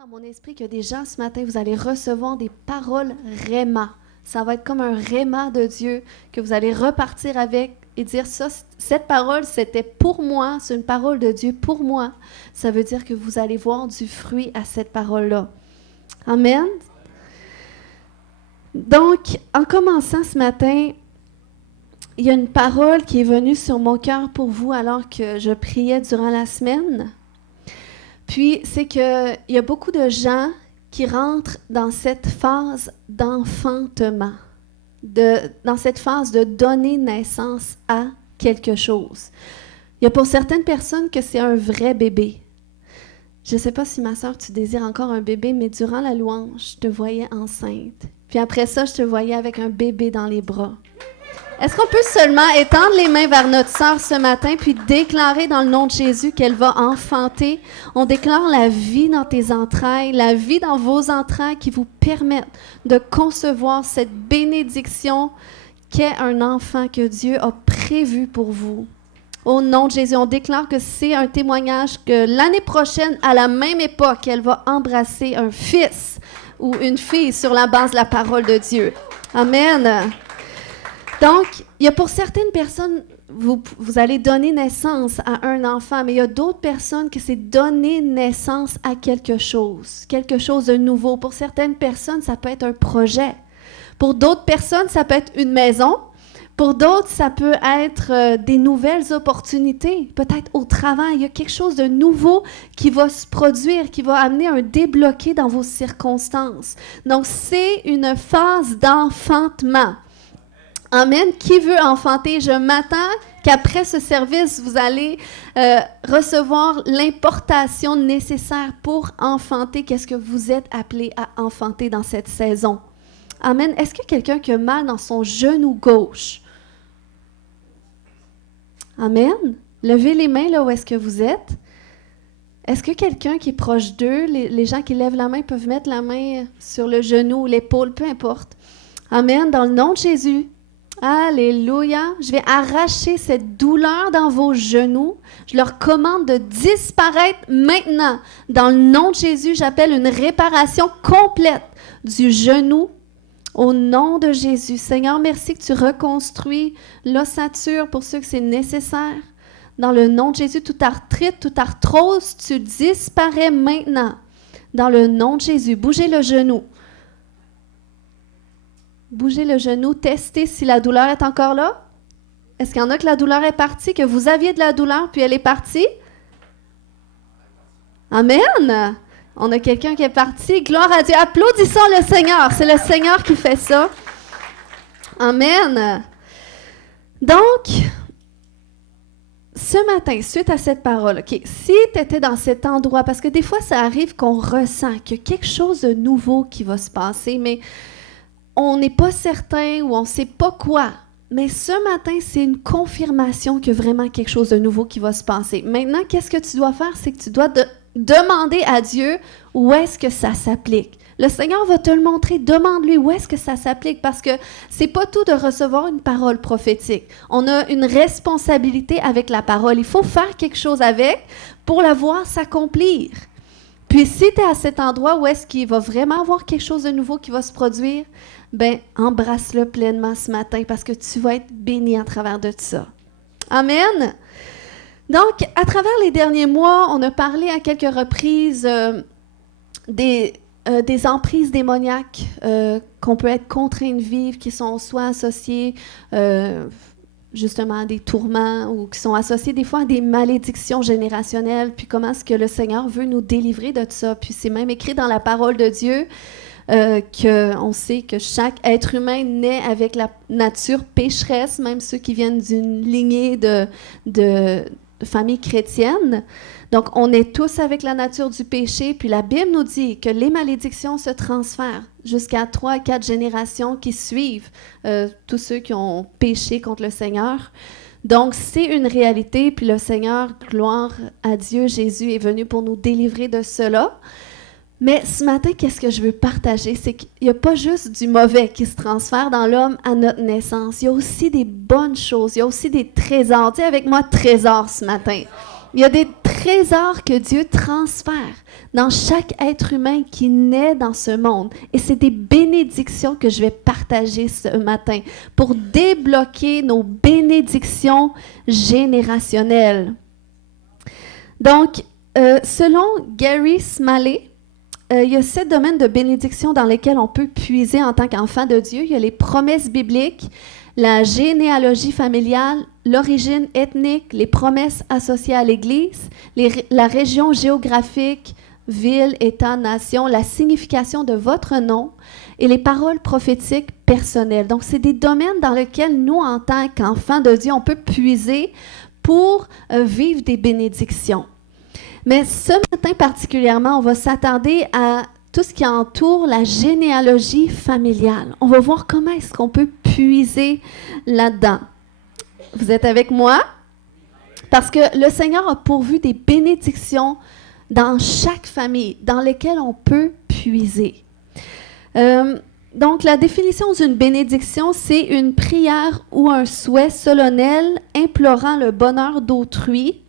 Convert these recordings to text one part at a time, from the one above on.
dans mon esprit que des gens ce matin, vous allez recevoir des paroles réma. Ça va être comme un réma de Dieu que vous allez repartir avec et dire ça, cette parole, c'était pour moi, c'est une parole de Dieu pour moi. Ça veut dire que vous allez voir du fruit à cette parole-là. Amen. Donc, en commençant ce matin, il y a une parole qui est venue sur mon cœur pour vous alors que je priais durant la semaine. Puis, c'est qu'il y a beaucoup de gens qui rentrent dans cette phase d'enfantement, dans cette phase de donner naissance à quelque chose. Il y a pour certaines personnes que c'est un vrai bébé. Je ne sais pas si ma sœur, tu désires encore un bébé, mais durant la louange, je te voyais enceinte. Puis après ça, je te voyais avec un bébé dans les bras. Est-ce qu'on peut seulement étendre les mains vers notre sœur ce matin puis déclarer dans le nom de Jésus qu'elle va enfanter? On déclare la vie dans tes entrailles, la vie dans vos entrailles qui vous permettent de concevoir cette bénédiction qu'est un enfant que Dieu a prévu pour vous. Au nom de Jésus, on déclare que c'est un témoignage que l'année prochaine, à la même époque, elle va embrasser un fils ou une fille sur la base de la parole de Dieu. Amen. Donc, il y a pour certaines personnes, vous allez donner naissance à un enfant, mais il y a d'autres personnes que c'est donner naissance à quelque chose de nouveau. Pour certaines personnes, ça peut être un projet. Pour d'autres personnes, ça peut être une maison. Pour d'autres, ça peut être des nouvelles opportunités, peut-être au travail. Il y a quelque chose de nouveau qui va se produire, qui va amener un débloqué dans vos circonstances. Donc, c'est une phase d'enfantement. Amen. Qui veut enfanter? Je m'attends qu'après ce service, vous allez recevoir l'importation nécessaire pour enfanter. Qu'est-ce que vous êtes appelés à enfanter dans cette saison? Amen. Est-ce qu'il y a quelqu'un qui a mal dans son genou gauche? Amen. Levez les mains là où est-ce que vous êtes. Est-ce que quelqu'un qui est proche d'eux, les gens qui lèvent la main peuvent mettre la main sur le genou ou l'épaule, peu importe. Amen. Dans le nom de Jésus. Alléluia. Je vais arracher cette douleur dans vos genoux. Je leur commande de disparaître maintenant. Dans le nom de Jésus, j'appelle une réparation complète du genou. Au nom de Jésus. Seigneur, merci que tu reconstruis l'ossature pour ceux que c'est nécessaire. Dans le nom de Jésus, toute arthrite, toute arthrose, tu disparais maintenant. Dans le nom de Jésus, bougez le genou. Bougez le genou, testez si la douleur est encore là. Est-ce qu'il y en a que la douleur est partie, que vous aviez de la douleur puis elle est partie? Amen! On a quelqu'un qui est parti. Gloire à Dieu. Applaudissons le Seigneur. C'est le Seigneur qui fait ça. Amen. Donc, ce matin, suite à cette parole, si tu étais dans cet endroit, parce que des fois, ça arrive qu'on ressent qu'il y a quelque chose de nouveau qui va se passer, mais on n'est pas certain ou on ne sait pas quoi. Mais ce matin, c'est une confirmation qu'il y a vraiment quelque chose de nouveau qui va se passer. Maintenant, qu'est-ce que tu dois faire? C'est que tu dois demander à Dieu où est-ce que ça s'applique. Le Seigneur va te le montrer. Demande-lui où est-ce que ça s'applique parce que c'est pas tout de recevoir une parole prophétique. On a une responsabilité avec la parole. Il faut faire quelque chose avec pour la voir s'accomplir. Puis si tu es à cet endroit où est-ce qu'il va vraiment avoir quelque chose de nouveau qui va se produire, ben embrasse-le pleinement ce matin parce que tu vas être béni à travers de ça. Amen. Donc, à travers les derniers mois, on a parlé à quelques reprises des emprises démoniaques qu'on peut être contraint de vivre, qui sont soit associées justement à des tourments ou qui sont associées des fois à des malédictions générationnelles, puis comment est-ce que le Seigneur veut nous délivrer de ça. Puis c'est même écrit dans la parole de Dieu qu'on sait que chaque être humain naît avec la nature pécheresse, même ceux qui viennent d'une lignée de famille chrétienne. Donc, on est tous avec la nature du péché, puis la Bible nous dit que les malédictions se transfèrent jusqu'à 3 à 4 générations qui suivent tous ceux qui ont péché contre le Seigneur. Donc, c'est une réalité, puis le Seigneur, gloire à Dieu, Jésus est venu pour nous délivrer de cela. Mais ce matin, qu'est-ce que je veux partager? C'est qu'il n'y a pas juste du mauvais qui se transfère dans l'homme à notre naissance. Il y a aussi des bonnes choses, il y a aussi des trésors. Dis avec moi, trésors ce matin. Il y a des trésors que Dieu transfère dans chaque être humain qui naît dans ce monde. Et c'est des bénédictions que je vais partager ce matin pour débloquer nos bénédictions générationnelles. Donc, selon Gary Smalley, il y a 7 domaines de bénédiction dans lesquels on peut puiser en tant qu'enfant de Dieu. Il y a les promesses bibliques, la généalogie familiale, l'origine ethnique, les promesses associées à l'Église, la région géographique, ville, État, nation, la signification de votre nom et les paroles prophétiques personnelles. Donc, c'est des domaines dans lesquels nous, en tant qu'enfants de Dieu, on peut puiser pour vivre des bénédictions. Mais ce matin particulièrement, on va s'attarder à tout ce qui entoure la généalogie familiale. On va voir comment est-ce qu'on peut puiser là-dedans. Vous êtes avec moi? Parce que le Seigneur a pourvu des bénédictions dans chaque famille, dans lesquelles on peut puiser. Donc, la définition d'une bénédiction, c'est une prière ou un souhait solennel implorant le bonheur d'autrui,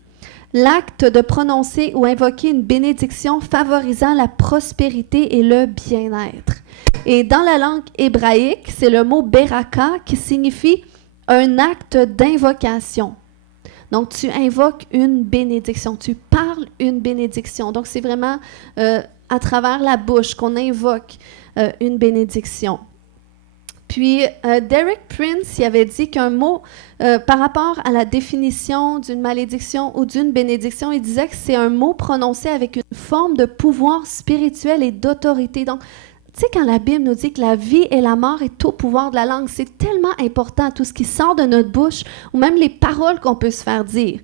l'acte de prononcer ou invoquer une bénédiction favorisant la prospérité et le bien-être. Et dans la langue hébraïque, c'est le mot beraka qui signifie un acte d'invocation. Donc, tu invoques une bénédiction, tu parles une bénédiction. Donc, c'est vraiment à travers la bouche qu'on invoque une bénédiction. Puis, Derek Prince il avait dit qu'un mot, par rapport à la définition d'une malédiction ou d'une bénédiction, il disait que c'est un mot prononcé avec une forme de pouvoir spirituel et d'autorité. Donc, tu sais, quand la Bible nous dit que la vie et la mort est au pouvoir de la langue, c'est tellement important, tout ce qui sort de notre bouche, ou même les paroles qu'on peut se faire dire.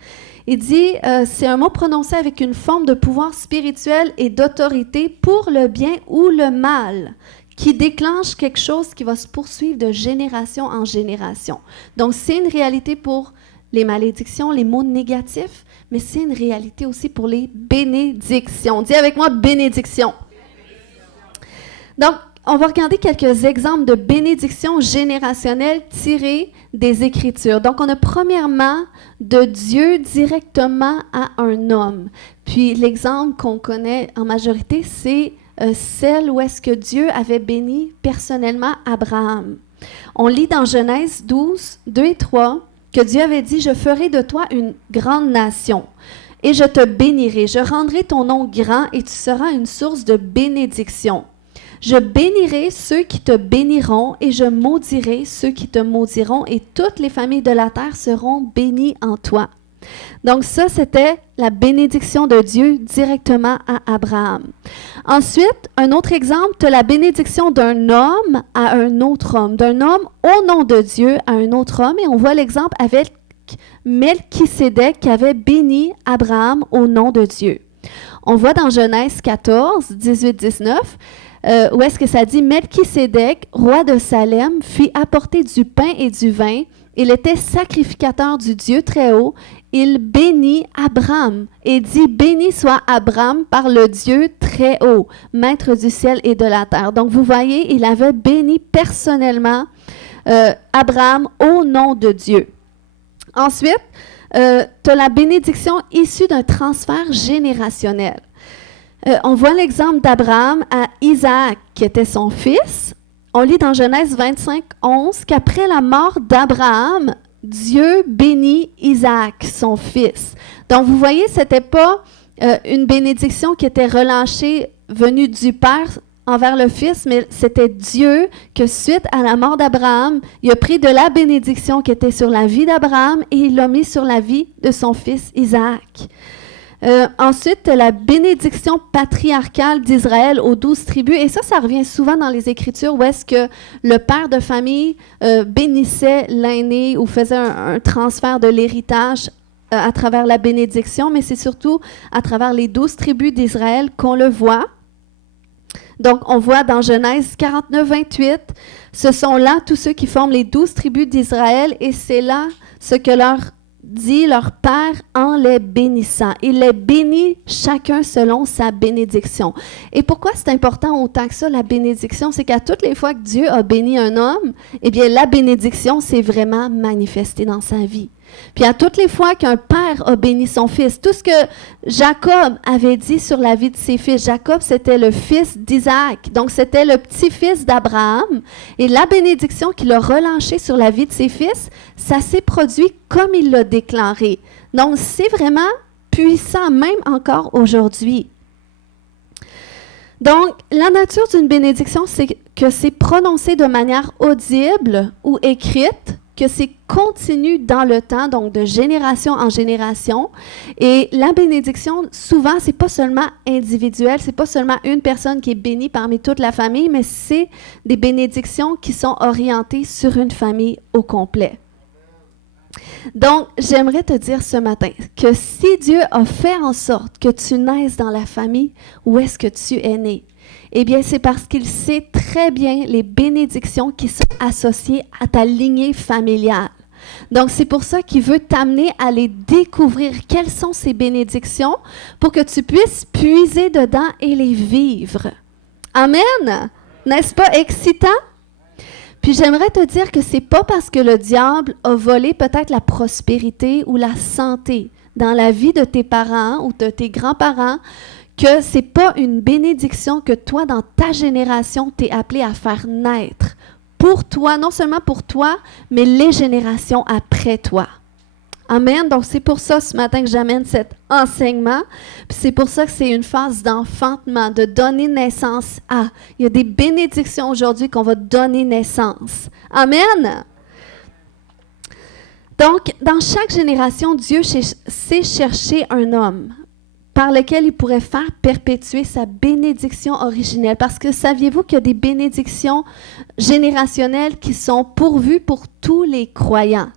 Il dit, c'est un mot prononcé avec une forme de pouvoir spirituel et d'autorité pour le bien ou le mal, qui déclenche quelque chose qui va se poursuivre de génération en génération. Donc, c'est une réalité pour les malédictions, les mots négatifs, mais c'est une réalité aussi pour les bénédictions. Dis avec moi, bénédiction. Donc, on va regarder quelques exemples de bénédictions générationnelles tirées des Écritures. Donc, on a premièrement de Dieu directement à un homme. Puis, l'exemple qu'on connaît en majorité, c'est celle où est-ce que Dieu avait béni personnellement Abraham. On lit dans Genèse 12, 2 et 3, que Dieu avait dit « Je ferai de toi une grande nation, et je te bénirai, je rendrai ton nom grand, et tu seras une source de bénédiction. Je bénirai ceux qui te béniront, et je maudirai ceux qui te maudiront, et toutes les familles de la terre seront bénies en toi. » Donc ça, c'était la bénédiction de Dieu directement à Abraham. Ensuite, un autre exemple, tu as la bénédiction d'un homme à un autre homme, d'un homme au nom de Dieu à un autre homme. Et on voit l'exemple avec Melchisédek qui avait béni Abraham au nom de Dieu. On voit dans Genèse 14, 18-19, où est-ce que ça dit « Melchisédek, roi de Salem, fit apporter du pain et du vin. Il était sacrificateur du Dieu Très-Haut. Il bénit Abraham et dit « Béni soit Abraham par le Dieu Très-Haut, maître du ciel et de la terre. » Donc, vous voyez, il avait béni personnellement Abraham au nom de Dieu. Ensuite, tu as la bénédiction issue d'un transfert générationnel. On voit l'exemple d'Abraham à Isaac, qui était son fils. On lit dans Genèse 25, 11, qu'après la mort d'Abraham, Dieu bénit Isaac, son fils. Donc, vous voyez, ce n'était pas une bénédiction qui était relâchée, venue du Père envers le Fils, mais c'était Dieu que, suite à la mort d'Abraham, il a pris de la bénédiction qui était sur la vie d'Abraham et il l'a mis sur la vie de son fils Isaac. Ensuite, la bénédiction patriarcale d'Israël aux 12 tribus. Et ça revient souvent dans les Écritures où est-ce que le père de famille bénissait l'aîné ou faisait un transfert de l'héritage à travers la bénédiction, mais c'est surtout à travers les 12 tribus d'Israël qu'on le voit. Donc, on voit dans Genèse 49, 28, ce sont là tous ceux qui forment les 12 tribus d'Israël et c'est là ce que leur dit leur Père en les bénissant. Il les bénit chacun selon sa bénédiction. Et pourquoi c'est important autant que ça, la bénédiction? C'est qu'à toutes les fois que Dieu a béni un homme, eh bien, la bénédiction s'est vraiment manifestée dans sa vie. Puis à toutes les fois qu'un père a béni son fils, tout ce que Jacob avait dit sur la vie de ses fils, Jacob c'était le fils d'Isaac, donc c'était le petit-fils d'Abraham, et la bénédiction qu'il a relâchée sur la vie de ses fils, ça s'est produit comme il l'a déclaré. Donc c'est vraiment puissant, même encore aujourd'hui. Donc, la nature d'une bénédiction, c'est que c'est prononcé de manière audible ou écrite, que c'est continu dans le temps, donc de génération en génération. Et la bénédiction, souvent, c'est pas seulement individuel, c'est pas seulement une personne qui est bénie parmi toute la famille, mais c'est des bénédictions qui sont orientées sur une famille au complet. Donc, j'aimerais te dire ce matin que si Dieu a fait en sorte que tu naisses dans la famille où est-ce que tu es né, eh bien, c'est parce qu'il sait très bien les bénédictions qui sont associées à ta lignée familiale. Donc, c'est pour ça qu'il veut t'amener à les découvrir. Quelles sont ces bénédictions pour que tu puisses puiser dedans et les vivre. Amen! N'est-ce pas excitant? Puis j'aimerais te dire que c'est pas parce que le diable a volé peut-être la prospérité ou la santé dans la vie de tes parents ou de tes grands-parents que c'est pas une bénédiction que toi, dans ta génération, t'es appelé à faire naître. Pour toi, non seulement pour toi, mais les générations après toi. Amen. Donc, c'est pour ça, ce matin, que j'amène cet enseignement. Puis c'est pour ça que c'est une phase d'enfantement, de donner naissance à. Il y a des bénédictions aujourd'hui qu'on va donner naissance. Amen. Donc, dans chaque génération, Dieu sait chercher un homme par lequel il pourrait faire perpétuer sa bénédiction originelle. Parce que saviez-vous qu'il y a des bénédictions générationnelles qui sont pourvues pour tous les croyants?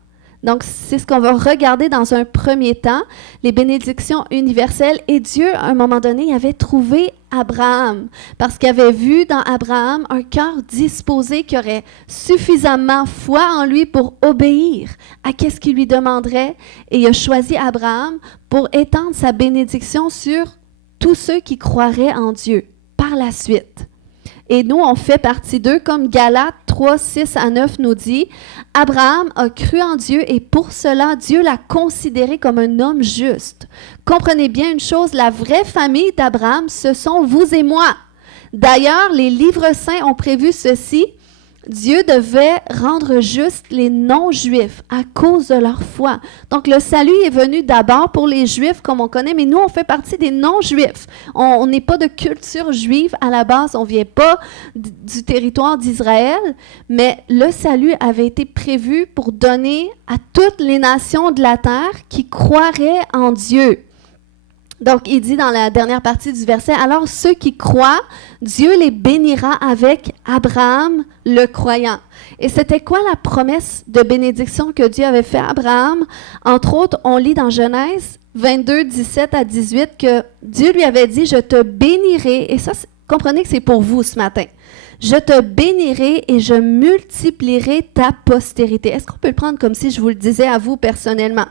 Donc, c'est ce qu'on va regarder dans un premier temps, les bénédictions universelles. Et Dieu, à un moment donné, il avait trouvé Abraham, parce qu'il avait vu dans Abraham un cœur disposé qui aurait suffisamment foi en lui pour obéir à ce qu'il lui demanderait. Et il a choisi Abraham pour étendre sa bénédiction sur tous ceux qui croiraient en Dieu par la suite. Et nous, on fait partie d'eux, comme Galates 3, 6 à 9 nous dit, « Abraham a cru en Dieu et pour cela, Dieu l'a considéré comme un homme juste. Comprenez bien une chose, la vraie famille d'Abraham, ce sont vous et moi. D'ailleurs, les livres saints ont prévu ceci, Dieu devait rendre juste les non-juifs à cause de leur foi. Donc, le salut est venu d'abord pour les juifs, comme on connaît, mais nous, on fait partie des non-juifs. On n'est pas de culture juive à la base, on ne vient pas du territoire d'Israël, mais le salut avait été prévu pour donner à toutes les nations de la terre qui croiraient en Dieu. Donc, il dit dans la dernière partie du verset, « Alors ceux qui croient, Dieu les bénira avec Abraham le croyant. » Et c'était quoi la promesse de bénédiction que Dieu avait fait à Abraham? Entre autres, on lit dans Genèse 22, 17 à 18 que Dieu lui avait dit, « Je te bénirai. » Et ça, comprenez que c'est pour vous ce matin. « Je te bénirai et je multiplierai ta postérité. » Est-ce qu'on peut le prendre comme si je vous le disais à vous personnellement?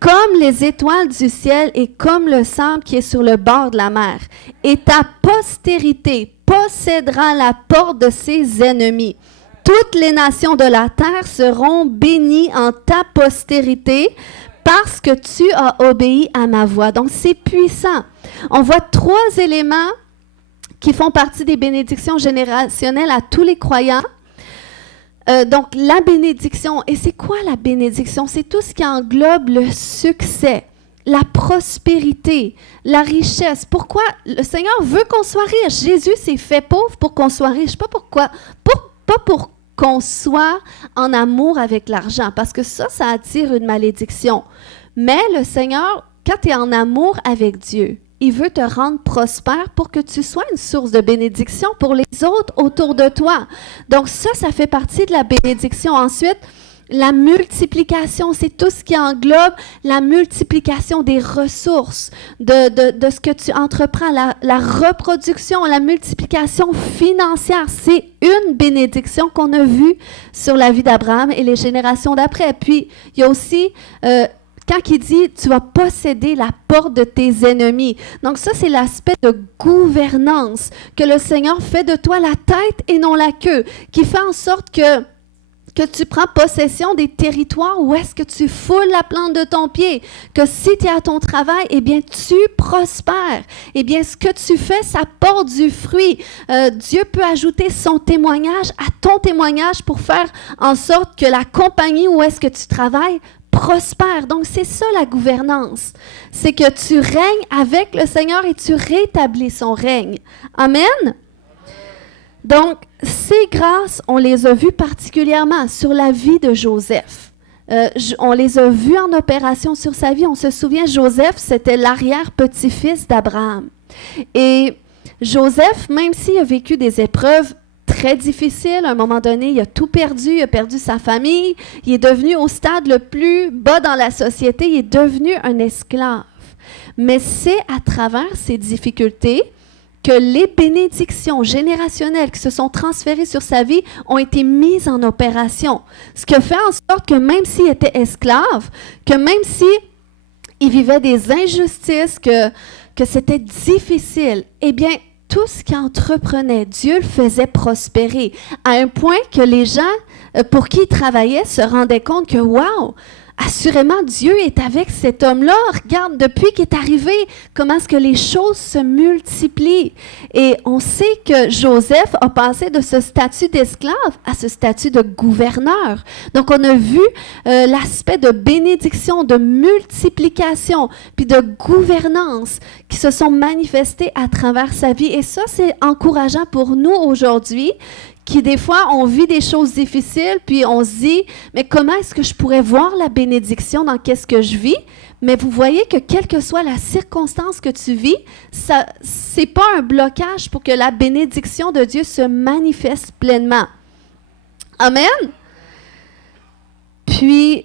Comme les étoiles du ciel et comme le sable qui est sur le bord de la mer. Et ta postérité possédera la porte de ses ennemis. Toutes les nations de la terre seront bénies en ta postérité parce que tu as obéi à ma voix. Donc, c'est puissant. On voit 3 éléments qui font partie des bénédictions générationnelles à tous les croyants. Donc, la bénédiction. Et c'est quoi la bénédiction? C'est tout ce qui englobe le succès, la prospérité, la richesse. Pourquoi le Seigneur veut qu'on soit riche? Jésus s'est fait pauvre pour qu'on soit riche. Pas pourquoi? Pas pour qu'on soit en amour avec l'argent, parce que ça attire une malédiction. Mais le Seigneur, quand tu es en amour avec Dieu, il veut te rendre prospère pour que tu sois une source de bénédiction pour les autres autour de toi. Donc ça fait partie de la bénédiction. Ensuite, la multiplication, c'est tout ce qui englobe la multiplication des ressources, de ce que tu entreprends, la reproduction, la multiplication financière. C'est une bénédiction qu'on a vue sur la vie d'Abraham et les générations d'après. Puis, il y a aussi... quand il dit, tu vas posséder la porte de tes ennemis. Donc ça, c'est l'aspect de gouvernance, que le Seigneur fait de toi la tête et non la queue, qui fait en sorte que que tu prends possession des territoires où est-ce que tu foules la plante de ton pied, que si tu es à ton travail, eh bien, tu prospères. Eh bien, ce que tu fais, ça porte du fruit. Dieu peut ajouter son témoignage à ton témoignage pour faire en sorte que la compagnie où est-ce que tu travailles prospère. Donc, c'est ça la gouvernance. C'est que tu règnes avec le Seigneur et tu rétablis son règne. Amen? Donc, ces grâces, on les a vues particulièrement sur la vie de Joseph. On les a vues en opération sur sa vie. On se souvient, Joseph, c'était l'arrière-petit-fils d'Abraham. Et Joseph, même s'il a vécu des épreuves très difficiles, à un moment donné, il a tout perdu, il a perdu sa famille, il est devenu au stade le plus bas dans la société, il est devenu un esclave. Mais c'est à travers ces difficultés que les bénédictions générationnelles qui se sont transférées sur sa vie ont été mises en opération. Ce qui a fait en sorte que même s'il était esclave, que même s'il vivait des injustices, que c'était difficile, eh bien, tout ce qu'il entreprenait, Dieu le faisait prospérer, à un point que les gens pour qui il travaillait se rendaient compte que, wow, assurément, Dieu est avec cet homme-là. Regarde, depuis qu'il est arrivé, comment est-ce que les choses se multiplient. Et on sait que Joseph a passé de ce statut d'esclave à ce statut de gouverneur. Donc, on a vu l'aspect de bénédiction, de multiplication, puis de gouvernance qui se sont manifestés à travers sa vie. Et ça, c'est encourageant pour nous aujourd'hui, qui des fois, on vit des choses difficiles, puis on se dit, mais comment est-ce que je pourrais voir la bénédiction dans qu'est-ce que je vis? Mais vous voyez que quelle que soit la circonstance que tu vis, ça, c'est pas un blocage pour que la bénédiction de Dieu se manifeste pleinement. Amen? Puis,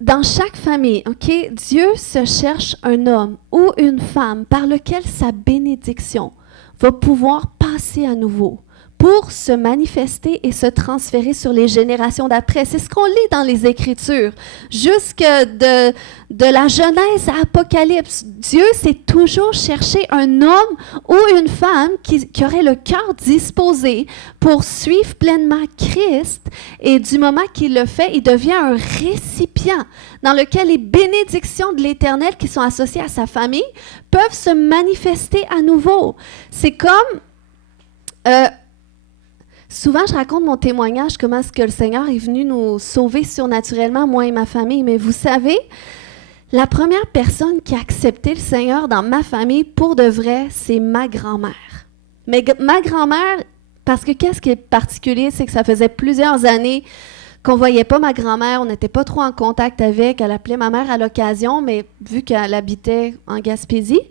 dans chaque famille, OK, Dieu se cherche un homme ou une femme par lequel sa bénédiction va pouvoir passer à nouveau pour se manifester et se transférer sur les générations d'après. C'est ce qu'on lit dans les Écritures. Jusque de la Genèse à Apocalypse, Dieu s'est toujours cherché un homme ou une femme qui aurait le cœur disposé pour suivre pleinement Christ. Et du moment qu'il le fait, il devient un récipient dans lequel les bénédictions de l'Éternel qui sont associées à sa famille peuvent se manifester à nouveau. C'est comme... souvent, je raconte mon témoignage, comment est-ce que le Seigneur est venu nous sauver surnaturellement, moi et ma famille. Mais vous savez, la première personne qui a accepté le Seigneur dans ma famille, pour de vrai, c'est ma grand-mère. Mais ma grand-mère, parce que qu'est-ce qui est particulier, c'est que ça faisait plusieurs années qu'on ne voyait pas ma grand-mère, on n'était pas trop en contact avec. Elle appelait ma mère à l'occasion, mais vu qu'elle habitait en Gaspésie,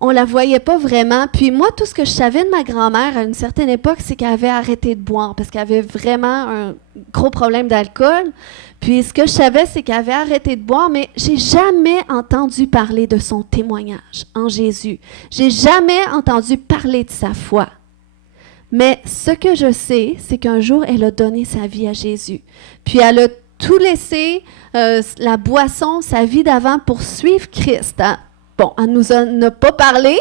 on la voyait pas vraiment. Puis moi, tout ce que je savais de ma grand-mère à une certaine époque, c'est qu'elle avait arrêté de boire parce qu'elle avait vraiment un gros problème d'alcool. Puis ce que je savais, c'est qu'elle avait arrêté de boire, mais j'ai jamais entendu parler de son témoignage en Jésus. J'ai jamais entendu parler de sa foi. Mais ce que je sais, c'est qu'un jour, elle a donné sa vie à Jésus. Puis elle a tout laissé, la boisson, sa vie d'avant pour suivre Christ. Hein? Bon, elle nous en a pas parlé,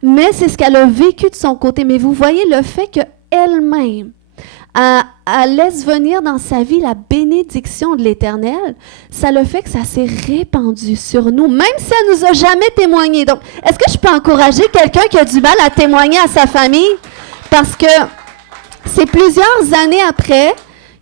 mais c'est ce qu'elle a vécu de son côté. Mais vous voyez le fait qu'elle-même, elle laisse venir dans sa vie la bénédiction de l'Éternel, ça le fait que ça s'est répandu sur nous, même si elle nous a jamais témoigné. Donc, est-ce que je peux encourager quelqu'un qui a du mal à témoigner à sa famille? Parce que c'est plusieurs années après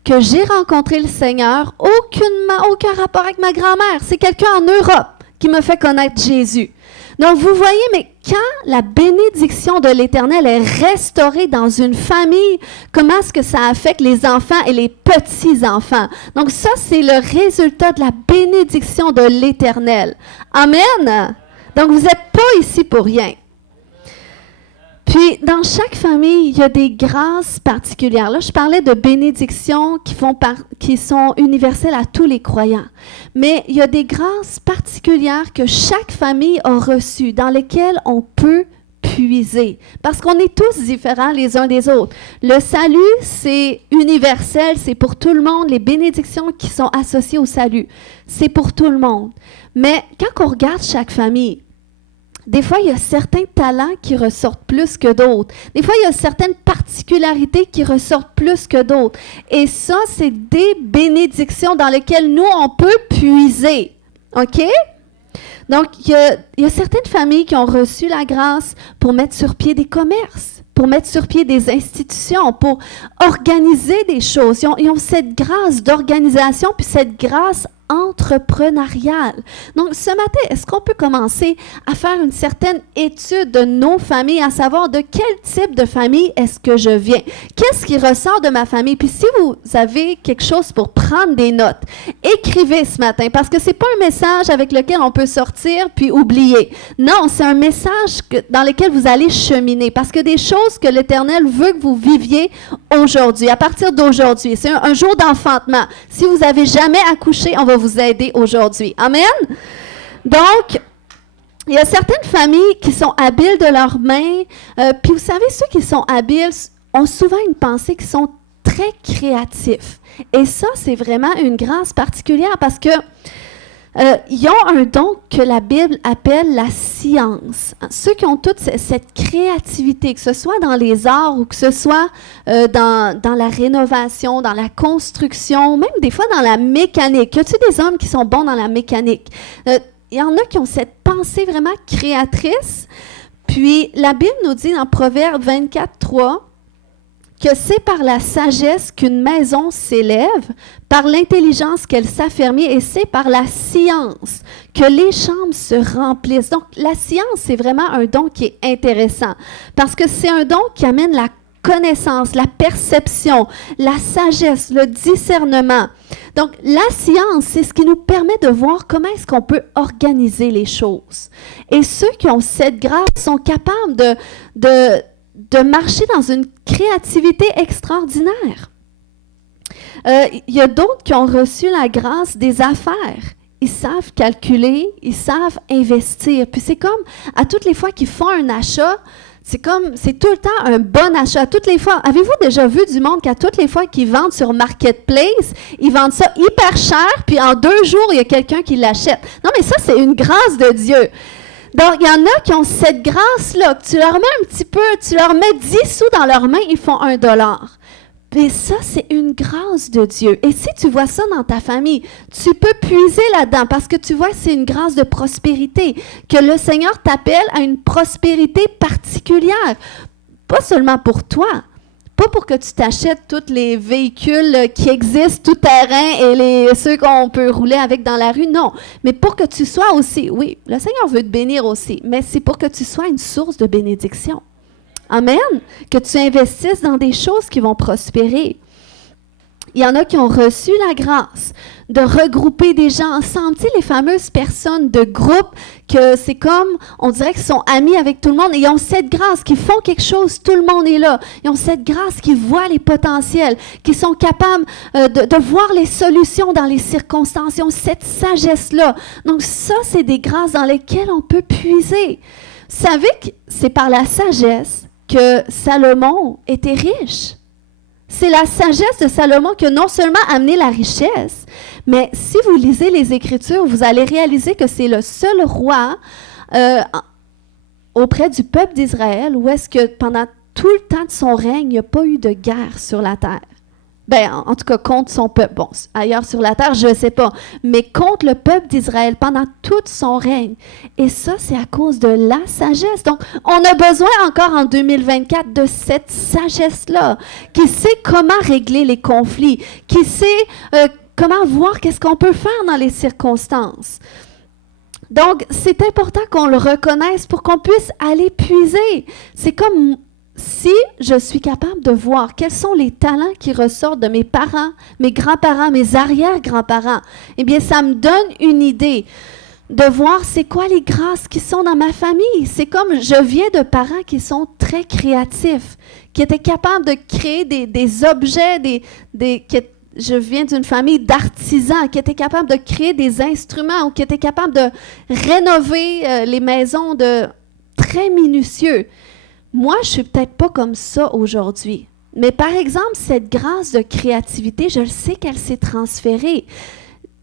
que j'ai rencontré le Seigneur, aucun rapport avec ma grand-mère. C'est quelqu'un en Europe qui me fait connaître Jésus. Donc, vous voyez, mais quand la bénédiction de l'Éternel est restaurée dans une famille, comment est-ce que ça affecte les enfants et les petits-enfants? Donc, ça, c'est le résultat de la bénédiction de l'Éternel. Amen! Donc, vous n'êtes pas ici pour rien. Puis, dans chaque famille, il y a des grâces particulières. Là, je parlais de bénédictions qui sont universelles à tous les croyants. Mais il y a des grâces particulières que chaque famille a reçues, dans lesquelles on peut puiser. Parce qu'on est tous différents les uns des autres. Le salut, c'est universel, c'est pour tout le monde. Les bénédictions qui sont associées au salut, c'est pour tout le monde. Mais quand on regarde chaque famille, Des fois, il y a certains talents qui ressortent plus que d'autres. Des fois, il y a certaines particularités qui ressortent plus que d'autres. Et ça, c'est des bénédictions dans lesquelles nous, on peut puiser. OK? Donc, il y a certaines familles qui ont reçu la grâce pour mettre sur pied des commerces, pour mettre sur pied des institutions, pour organiser des choses. Ils ont cette grâce d'organisation, puis cette grâce entrepreneuriale. Donc, ce matin, est-ce qu'on peut commencer à faire une certaine étude de nos familles, à savoir de quel type de famille est-ce que je viens? Qu'est-ce qui ressort de ma famille? Puis si vous avez quelque chose pour prendre des notes, écrivez ce matin, parce que c'est pas un message avec lequel on peut sortir puis oublier. Non, c'est un message dans lequel vous allez cheminer, parce que des choses que l'Éternel veut que vous viviez aujourd'hui, à partir d'aujourd'hui. C'est un jour d'enfantement. Si vous n'avez jamais accouché, on va vous aider aujourd'hui. Amen? Donc, il y a certaines familles qui sont habiles de leurs mains. Puis vous savez, ceux qui sont habiles ont souvent une pensée qui sont très créatifs. Et ça, c'est vraiment une grâce particulière parce que ils ont un don que la Bible appelle la science. Ceux qui ont toute cette créativité, que ce soit dans les arts ou que ce soit dans la rénovation, dans la construction, même des fois dans la mécanique. Y a-t-il des hommes qui sont bons dans la mécanique? Il y en a qui ont cette pensée vraiment créatrice. Puis la Bible nous dit dans Proverbe 24:3 que c'est par la sagesse qu'une maison s'élève, par l'intelligence qu'elle s'affermit, et c'est par la science que les chambres se remplissent. Donc, la science, c'est vraiment un don qui est intéressant, parce que c'est un don qui amène la connaissance, la perception, la sagesse, le discernement. Donc, la science, c'est ce qui nous permet de voir comment est-ce qu'on peut organiser les choses. Et ceux qui ont cette grâce sont capables de marcher dans une créativité extraordinaire. Il y a d'autres qui ont reçu la grâce des affaires. Ils savent calculer, ils savent investir. Puis c'est comme, à toutes les fois qu'ils font un achat, c'est tout le temps un bon achat. À toutes les fois, avez-vous déjà vu du monde qu'à toutes les fois qu'ils vendent sur Marketplace, ils vendent ça hyper cher, puis en 2 jours, il y a quelqu'un qui l'achète. Non, mais ça, c'est une grâce de Dieu. Donc, il y en a qui ont cette grâce-là, que tu leur mets un petit peu, tu leur mets 10 sous dans leurs mains, ils font $1. Mais ça, c'est une grâce de Dieu. Et si tu vois ça dans ta famille, tu peux puiser là-dedans parce que tu vois, c'est une grâce de prospérité, que le Seigneur t'appelle à une prospérité particulière. Pas seulement pour toi, pas pour que tu t'achètes tous les véhicules qui existent, tout terrain et ceux qu'on peut rouler avec dans la rue, non. Mais pour que tu sois aussi, oui, le Seigneur veut te bénir aussi, mais c'est pour que tu sois une source de bénédiction. Amen. Que tu investisses dans des choses qui vont prospérer. Il y en a qui ont reçu la grâce de regrouper des gens ensemble. Tu sais, les fameuses personnes de groupe, que c'est comme, on dirait qu'ils sont amis avec tout le monde et ils ont cette grâce, qui font quelque chose, tout le monde est là. Ils ont cette grâce qui voit les potentiels, qui sont capables de voir les solutions dans les circonstances. Ils ont cette sagesse-là. Donc ça, c'est des grâces dans lesquelles on peut puiser. Vous savez que c'est par la sagesse que Salomon était riche. C'est la sagesse de Salomon qui a non seulement amené la richesse, mais si vous lisez les Écritures, vous allez réaliser que c'est le seul roi auprès du peuple d'Israël où est-ce que pendant tout le temps de son règne, il n'y a pas eu de guerre sur la terre. Ben, en tout cas, contre son peuple. Bon, ailleurs sur la terre, je ne sais pas. Mais contre le peuple d'Israël pendant tout son règne. Et ça, c'est à cause de la sagesse. Donc, on a besoin encore en 2024 de cette sagesse-là, qui sait comment régler les conflits, qui sait comment voir qu'est-ce qu'on peut faire dans les circonstances. Donc, c'est important qu'on le reconnaisse pour qu'on puisse aller puiser. C'est comme si je suis capable de voir quels sont les talents qui ressortent de mes parents, mes grands-parents, mes arrière-grands-parents, eh bien, ça me donne une idée de voir c'est quoi les grâces qui sont dans ma famille. C'est comme je viens de parents qui sont très créatifs, qui étaient capables de créer des objets, je viens d'une famille d'artisans qui étaient capables de créer des instruments ou qui étaient capables de rénover les maisons très minutieux. Moi, je ne suis peut-être pas comme ça aujourd'hui. Mais par exemple, cette grâce de créativité, je le sais qu'elle s'est transférée.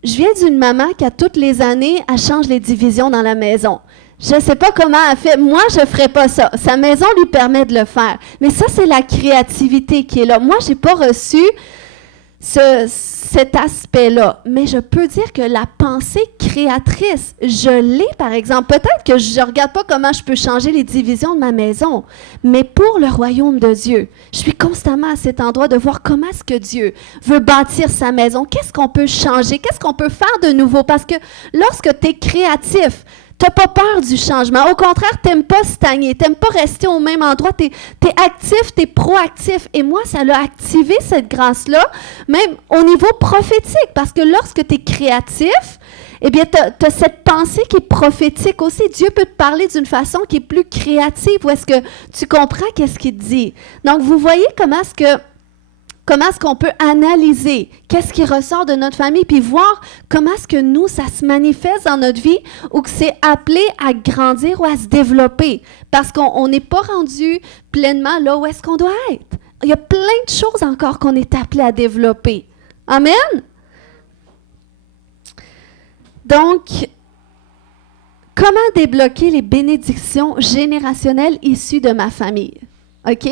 Je viens d'une maman qui, à toutes les années, elle change les divisions dans la maison. Je ne sais pas comment elle fait. Moi, je ne ferais pas ça. Sa maison lui permet de le faire. Mais ça, c'est la créativité qui est là. Moi, je n'ai pas reçu cet aspect-là. Mais je peux dire que la pensée créatrice, je l'ai, par exemple. Peut-être que je ne regarde pas comment je peux changer les divisions de ma maison, mais pour le royaume de Dieu, je suis constamment à cet endroit de voir comment est-ce que Dieu veut bâtir sa maison. Qu'est-ce qu'on peut changer? Qu'est-ce qu'on peut faire de nouveau? Parce que lorsque tu es créatif, tu n'as pas peur du changement. Au contraire, tu n'aimes pas stagner, tu n'aimes pas rester au même endroit. Tu es actif, tu es proactif. Et moi, ça l'a activé cette grâce-là, même au niveau prophétique. Parce que lorsque tu es créatif, eh bien, tu as cette pensée qui est prophétique aussi. Dieu peut te parler d'une façon qui est plus créative, où est-ce que tu comprends qu'est-ce qu'il te dit. Donc, vous voyez comment est-ce qu'on peut analyser qu'est-ce qui ressort de notre famille, puis voir comment est-ce que nous, ça se manifeste dans notre vie ou que c'est appelé à grandir ou à se développer. Parce qu'on n'est pas rendu pleinement là où est-ce qu'on doit être. Il y a plein de choses encore qu'on est appelé à développer. Amen? Donc, comment débloquer les bénédictions générationnelles issues de ma famille? OK?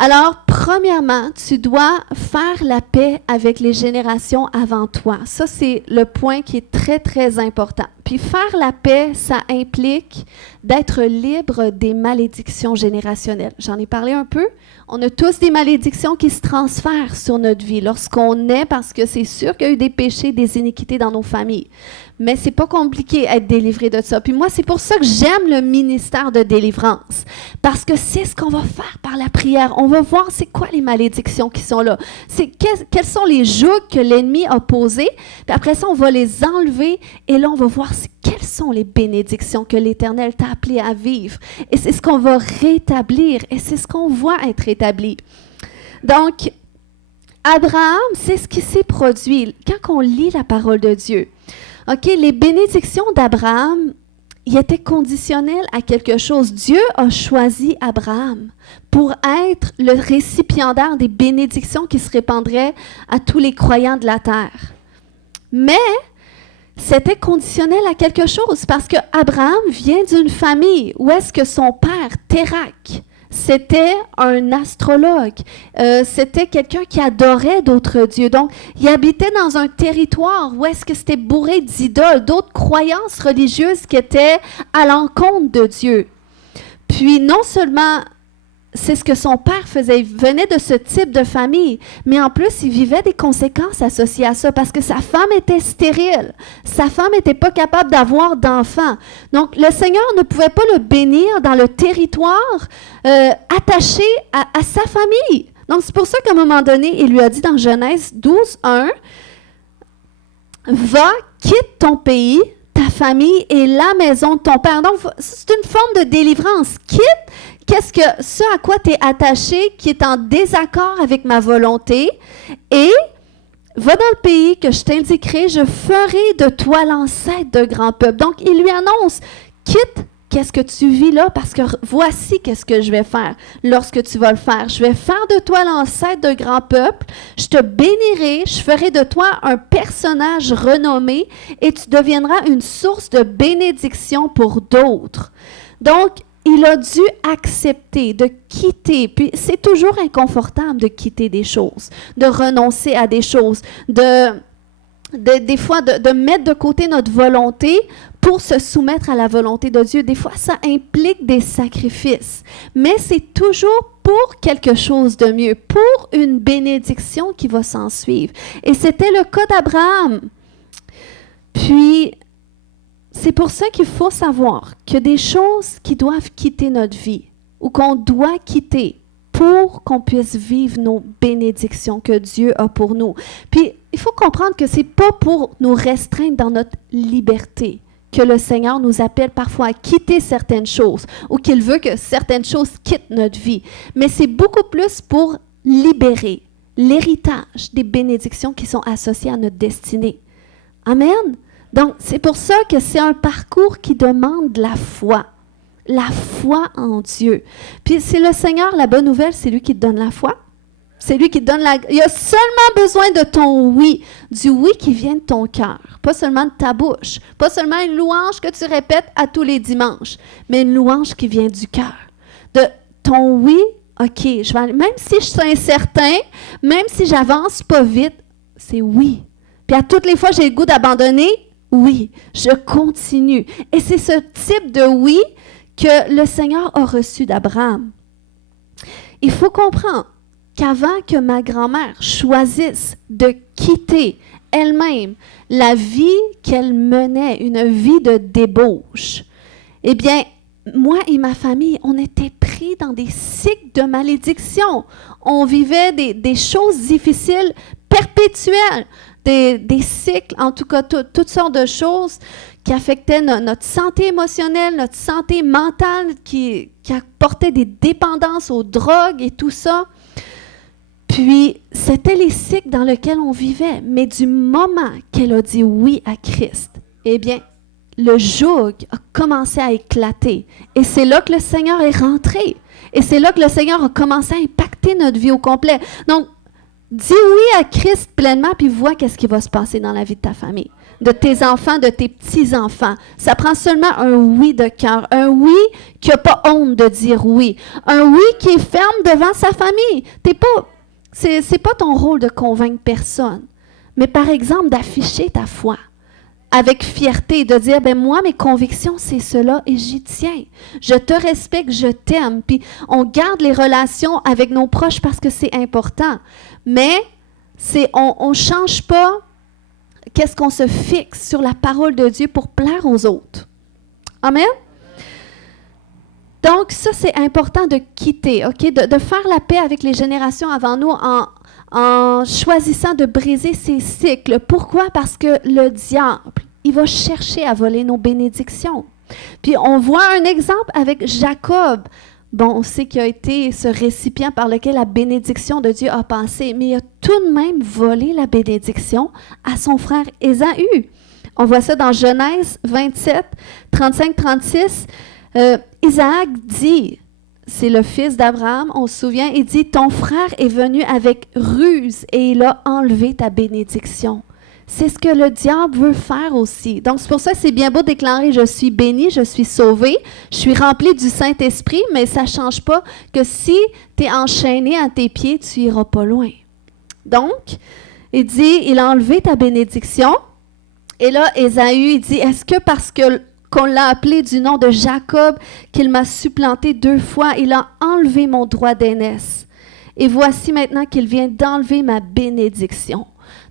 Alors, premièrement, tu dois faire la paix avec les générations avant toi. Ça, c'est le point qui est très, très important. Puis faire la paix, ça implique d'être libre des malédictions générationnelles. J'en ai parlé un peu. On a tous des malédictions qui se transfèrent sur notre vie lorsqu'on naît, parce que c'est sûr qu'il y a eu des péchés, des iniquités dans nos familles. Mais c'est pas compliqué d'être délivré de ça. Puis moi, c'est pour ça que j'aime le ministère de délivrance. Parce que c'est ce qu'on va faire par la prière. On va voir c'est quoi les malédictions qui sont là. Quels sont les jougs que l'ennemi a posés. Puis après ça, on va les enlever. Et là, on va voir quelles sont les bénédictions que l'Éternel t'a appelé à vivre. Et c'est ce qu'on va rétablir. Et c'est ce qu'on voit être rétabli. Donc, Abraham, c'est ce qui s'est produit quand on lit la parole de Dieu. OK, les bénédictions d'Abraham, ils étaient conditionnelles à quelque chose. Dieu a choisi Abraham pour être le récipiendaire des bénédictions qui se répandraient à tous les croyants de la terre. Mais c'était conditionnel à quelque chose, parce que Abraham vient d'une famille où est-ce que son père, Térak, c'était un astrologue. C'était quelqu'un qui adorait d'autres dieux. Donc, il habitait dans un territoire où est-ce que c'était bourré d'idoles, d'autres croyances religieuses qui étaient à l'encontre de Dieu. Puis, non seulement c'est ce que son père faisait, il venait de ce type de famille, mais en plus, il vivait des conséquences associées à ça, parce que sa femme était stérile. Sa femme n'était pas capable d'avoir d'enfants. Donc, le Seigneur ne pouvait pas le bénir dans le territoire attaché à sa famille. Donc, c'est pour ça qu'à un moment donné, il lui a dit dans Genèse 12, 1, « Va, quitte ton pays, ta famille et la maison de ton père. » Donc, c'est une forme de délivrance. Quitte ce à quoi tu es attaché, qui est en désaccord avec ma volonté, et va dans le pays que je t'indiquerai, je ferai de toi l'ancêtre de grand peuple. Donc, il lui annonce, quitte qu'est-ce que tu vis là, parce que voici qu'est-ce que je vais faire lorsque tu vas le faire. Je vais faire de toi l'ancêtre de grand peuple, je te bénirai, je ferai de toi un personnage renommé, et tu deviendras une source de bénédiction pour d'autres. Donc, il a dû accepter de quitter, puis c'est toujours inconfortable de quitter des choses, de renoncer à des choses, des fois de mettre de côté notre volonté pour se soumettre à la volonté de Dieu. Des fois, ça implique des sacrifices, mais c'est toujours pour quelque chose de mieux, pour une bénédiction qui va s'en suivre. Et c'était le cas d'Abraham. Puis, c'est pour ça qu'il faut savoir qu'il y a des choses qui doivent quitter notre vie ou qu'on doit quitter pour qu'on puisse vivre nos bénédictions que Dieu a pour nous. Puis, il faut comprendre que ce n'est pas pour nous restreindre dans notre liberté que le Seigneur nous appelle parfois à quitter certaines choses ou qu'il veut que certaines choses quittent notre vie. Mais c'est beaucoup plus pour libérer l'héritage des bénédictions qui sont associées à notre destinée. Amen. Donc, c'est pour ça que c'est un parcours qui demande la foi en Dieu. Puis c'est le Seigneur, la bonne nouvelle, c'est lui qui te donne la foi. C'est lui qui donne la... Il a seulement besoin de ton oui, du oui qui vient de ton cœur, pas seulement de ta bouche, pas seulement une louange que tu répètes à tous les dimanches, mais une louange qui vient du cœur. De ton oui, OK, je vais aller, même si je suis incertain, même si j'avance pas vite, c'est oui. Puis à toutes les fois, j'ai le goût d'abandonner, oui, je continue. Et c'est ce type de oui que le Seigneur a reçu d'Abraham. Il faut comprendre qu'avant que ma grand-mère choisisse de quitter elle-même la vie qu'elle menait, une vie de débauche, eh bien, moi et ma famille, on était pris dans des cycles de malédiction. On vivait des choses difficiles, perpétuelles, des cycles, en tout cas, toutes sortes de choses qui affectaient notre santé émotionnelle, notre santé mentale, qui apportaient des dépendances aux drogues et tout ça. Puis, c'était les cycles dans lesquels on vivait. Mais du moment qu'elle a dit oui à Christ, eh bien, le joug a commencé à éclater. Et c'est là que le Seigneur est rentré. Et c'est là que le Seigneur a commencé à impacter notre vie au complet. Donc, dis oui à Christ pleinement, puis vois qu'est-ce qui va se passer dans la vie de ta famille, de tes enfants, de tes petits-enfants. Ça prend seulement un oui de cœur, un oui qui n'a pas honte de dire oui, un oui qui est ferme devant sa famille. C'est pas ton rôle de convaincre personne, mais par exemple d'afficher ta foi avec fierté, de dire, ben moi, mes convictions, c'est cela et j'y tiens. Je te respecte, je t'aime. Puis on garde les relations avec nos proches parce que c'est important. Mais on ne change pas qu'est-ce qu'on se fixe sur la parole de Dieu pour plaire aux autres. Amen? Donc, ça, c'est important de quitter, OK? De faire la paix avec les générations avant nous en choisissant de briser ces cycles. Pourquoi? Parce que le diable, il va chercher à voler nos bénédictions. Puis, on voit un exemple avec Jacob. Bon, on sait qu'il a été ce récipient par lequel la bénédiction de Dieu a passé, mais il a tout de même volé la bénédiction à son frère Ésaü. On voit ça dans Genèse 27, 35-36. Isaac dit, c'est le fils d'Abraham, on se souvient, il dit, ton frère est venu avec ruse et il a enlevé ta bénédiction. C'est ce que le diable veut faire aussi. Donc, c'est pour ça que c'est bien beau de déclarer, je suis béni, je suis sauvé, je suis rempli du Saint-Esprit, mais ça ne change pas que si tu es enchaîné à tes pieds, tu n'iras pas loin. Donc, il dit, il a enlevé ta bénédiction. Et là, Ésaü, il dit, est-ce que parce qu'on l'a appelé du nom de Jacob, qu'il m'a supplanté 2 fois, il a enlevé mon droit d'aînesse. Et voici maintenant qu'il vient d'enlever ma bénédiction.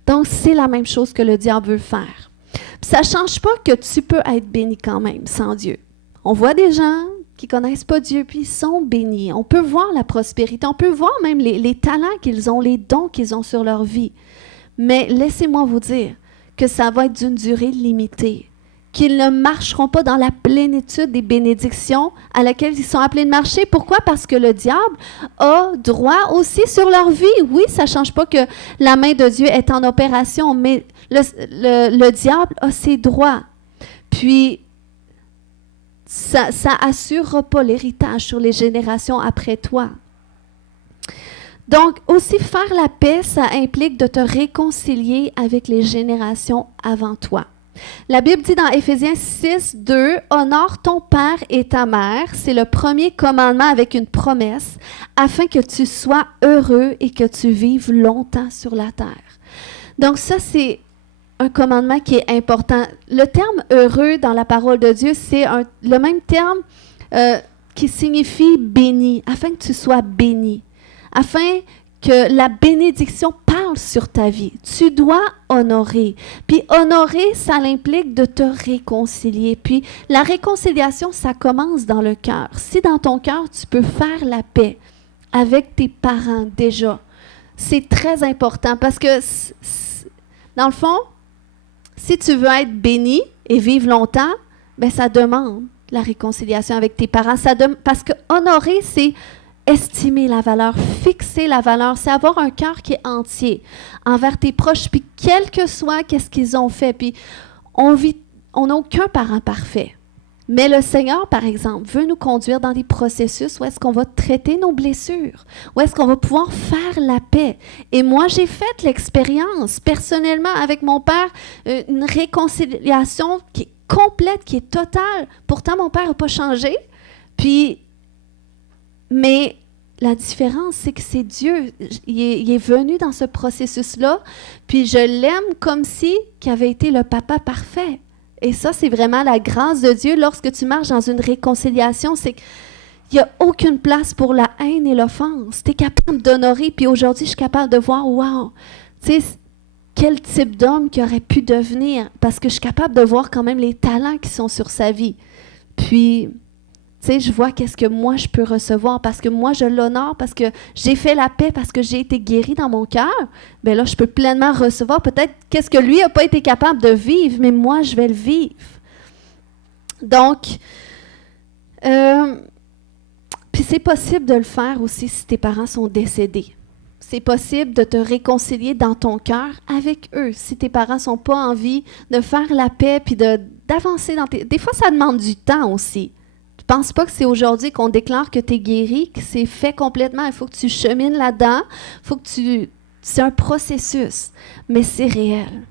Donc, c'est la même chose que le diable veut faire. Puis ça ne change pas que tu peux être béni quand même sans Dieu. On voit des gens qui ne connaissent pas Dieu, puis ils sont bénis. On peut voir la prospérité, on peut voir même les talents qu'ils ont, les dons qu'ils ont sur leur vie. Mais laissez-moi vous dire que ça va être d'une durée limitée, qu'ils ne marcheront pas dans la plénitude des bénédictions à laquelle ils sont appelés de marcher. Pourquoi? Parce que le diable a droit aussi sur leur vie. Oui, ça ne change pas que la main de Dieu est en opération, mais le diable a ses droits. Puis, ça n'assurera pas l'héritage sur les générations après toi. Donc, aussi faire la paix, ça implique de te réconcilier avec les générations avant toi. La Bible dit dans Éphésiens 6, 2, « Honore ton père et ta mère », c'est le premier commandement avec une promesse, afin que tu sois heureux et que tu vives longtemps sur la terre. Donc ça, c'est un commandement qui est important. Le terme « heureux » dans la parole de Dieu, c'est le même terme qui signifie « béni », afin que tu sois béni, afin que la bénédiction parle sur ta vie. Tu dois honorer. Puis honorer, ça implique de te réconcilier. Puis la réconciliation, ça commence dans le cœur. Si dans ton cœur, tu peux faire la paix avec tes parents déjà, c'est très important parce que, dans le fond, si tu veux être béni et vivre longtemps, ben ça demande la réconciliation avec tes parents. Parce que honorer, c'est estimer la valeur, fixer la valeur, c'est avoir un cœur qui est entier envers tes proches, puis quel que soit qu'est-ce qu'ils ont fait, puis on n'a aucun parent parfait. Mais le Seigneur, par exemple, veut nous conduire dans des processus où est-ce qu'on va traiter nos blessures, où est-ce qu'on va pouvoir faire la paix. Et moi, j'ai fait l'expérience, personnellement, avec mon père, une réconciliation qui est complète, qui est totale. Pourtant, mon père n'a pas changé. Mais la différence, c'est que c'est Dieu. Il est venu dans ce processus-là, puis je l'aime comme si qu'il avait été le papa parfait. Et ça, c'est vraiment la grâce de Dieu. Lorsque tu marches dans une réconciliation, c'est qu'il n'y a aucune place pour la haine et l'offense. Tu es capable d'honorer. Puis aujourd'hui, je suis capable de voir, wow, tu sais, quel type d'homme qui aurait pu devenir. Parce que je suis capable de voir quand même les talents qui sont sur sa vie. Puis, tu sais, je vois qu'est-ce que moi, je peux recevoir parce que moi, je l'honore, parce que j'ai fait la paix, parce que j'ai été guéri dans mon cœur. Bien là, je peux pleinement recevoir peut-être qu'est-ce que lui n'a pas été capable de vivre, mais moi, je vais le vivre. Donc, puis c'est possible de le faire aussi si tes parents sont décédés. C'est possible de te réconcilier dans ton cœur avec eux si tes parents ne sont pas en vie, de faire la paix puis d'avancer dans tes... Des fois, ça demande du temps aussi. Je ne pense pas que c'est aujourd'hui qu'on déclare que tu es guéri, que c'est fait complètement. Il faut que tu chemines là-dedans. C'est un processus, mais c'est réel.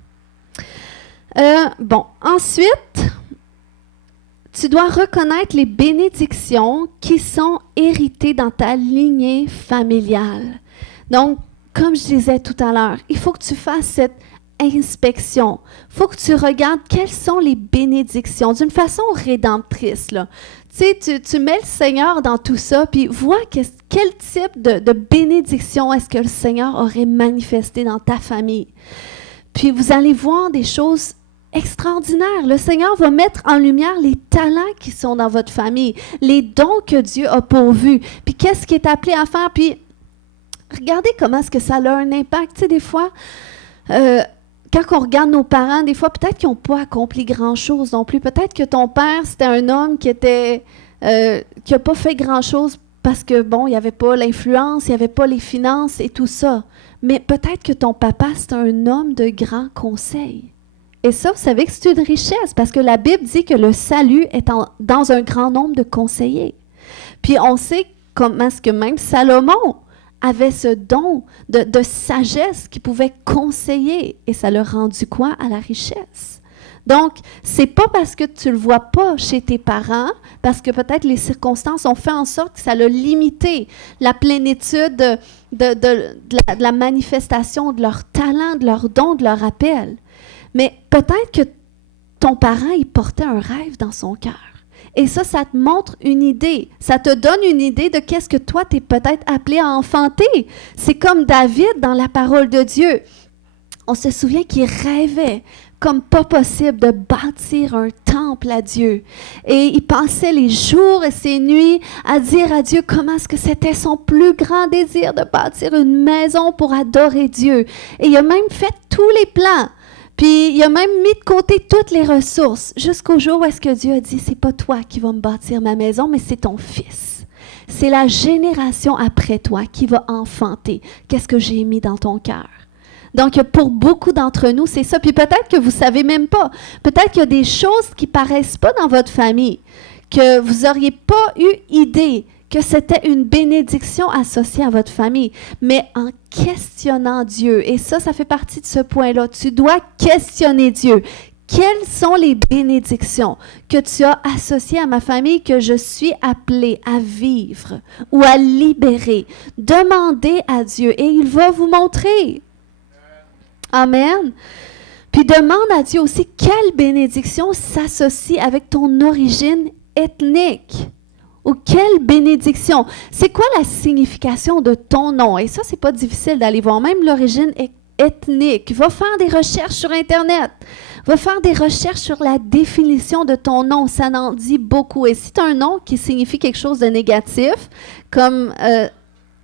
Ensuite, tu dois reconnaître les bénédictions qui sont héritées dans ta lignée familiale. Donc, comme je disais tout à l'heure, il faut que tu fasses cette inspection. Il faut que tu regardes quelles sont les bénédictions d'une façon rédemptrice, là. Tu sais, tu mets le Seigneur dans tout ça, puis vois quel type de bénédiction est-ce que le Seigneur aurait manifesté dans ta famille. Puis vous allez voir des choses extraordinaires. Le Seigneur va mettre en lumière les talents qui sont dans votre famille, les dons que Dieu a pourvus, puis qu'est-ce qui est appelé à faire, puis regardez comment est-ce que ça a un impact. Tu sais, des fois... quand on regarde nos parents, des fois, peut-être qu'ils n'ont pas accompli grand-chose non plus. Peut-être que ton père, c'était un homme qui n'a pas fait grand-chose parce que, bon, il n'y avait pas l'influence, il n'y avait pas les finances et tout ça. Mais peut-être que ton papa, c'est un homme de grand conseil. Et ça, vous savez que c'est une richesse parce que la Bible dit que le salut est dans un grand nombre de conseillers. Puis on sait comment est-ce que même Salomon avait ce don de sagesse qui pouvait conseiller. Et ça l'a rendu quoi à la richesse? Donc, c'est pas parce que tu le vois pas chez tes parents, parce que peut-être les circonstances ont fait en sorte que ça l'a limité la plénitude de la manifestation de leur talent, de leur don, de leur appel. Mais peut-être que ton parent, il portait un rêve dans son cœur. Et ça te montre une idée. Ça te donne une idée de qu'est-ce que toi, tu es peut-être appelé à enfanter. C'est comme David dans la parole de Dieu. On se souvient qu'il rêvait comme pas possible de bâtir un temple à Dieu. Et il passait les jours et ses nuits à dire à Dieu comment est-ce que c'était son plus grand désir de bâtir une maison pour adorer Dieu. Et il a même fait tous les plans. Puis, il a même mis de côté toutes les ressources jusqu'au jour où est-ce que Dieu a dit, c'est pas toi qui vas me bâtir ma maison, mais c'est ton fils. C'est la génération après toi qui va enfanter. Qu'est-ce que j'ai mis dans ton cœur? Donc, pour beaucoup d'entre nous, c'est ça. Puis peut-être que vous ne savez même pas. Peut-être qu'il y a des choses qui ne paraissent pas dans votre famille, que vous n'auriez pas eu idée que c'était une bénédiction associée à votre famille, mais en questionnant Dieu. Et ça fait partie de ce point-là. Tu dois questionner Dieu. Quelles sont les bénédictions que tu as associées à ma famille que je suis appelée à vivre ou à libérer? Demandez à Dieu et il va vous montrer. Amen. Puis demande à Dieu aussi quelle bénédiction s'associe avec ton origine ethnique. Ou quelle bénédiction. C'est quoi la signification de ton nom? Et ça, c'est pas difficile d'aller voir. Même l'origine ethnique. Va faire des recherches sur Internet. Va faire des recherches sur la définition de ton nom. Ça en dit beaucoup. Et si tu as un nom qui signifie quelque chose de négatif, comme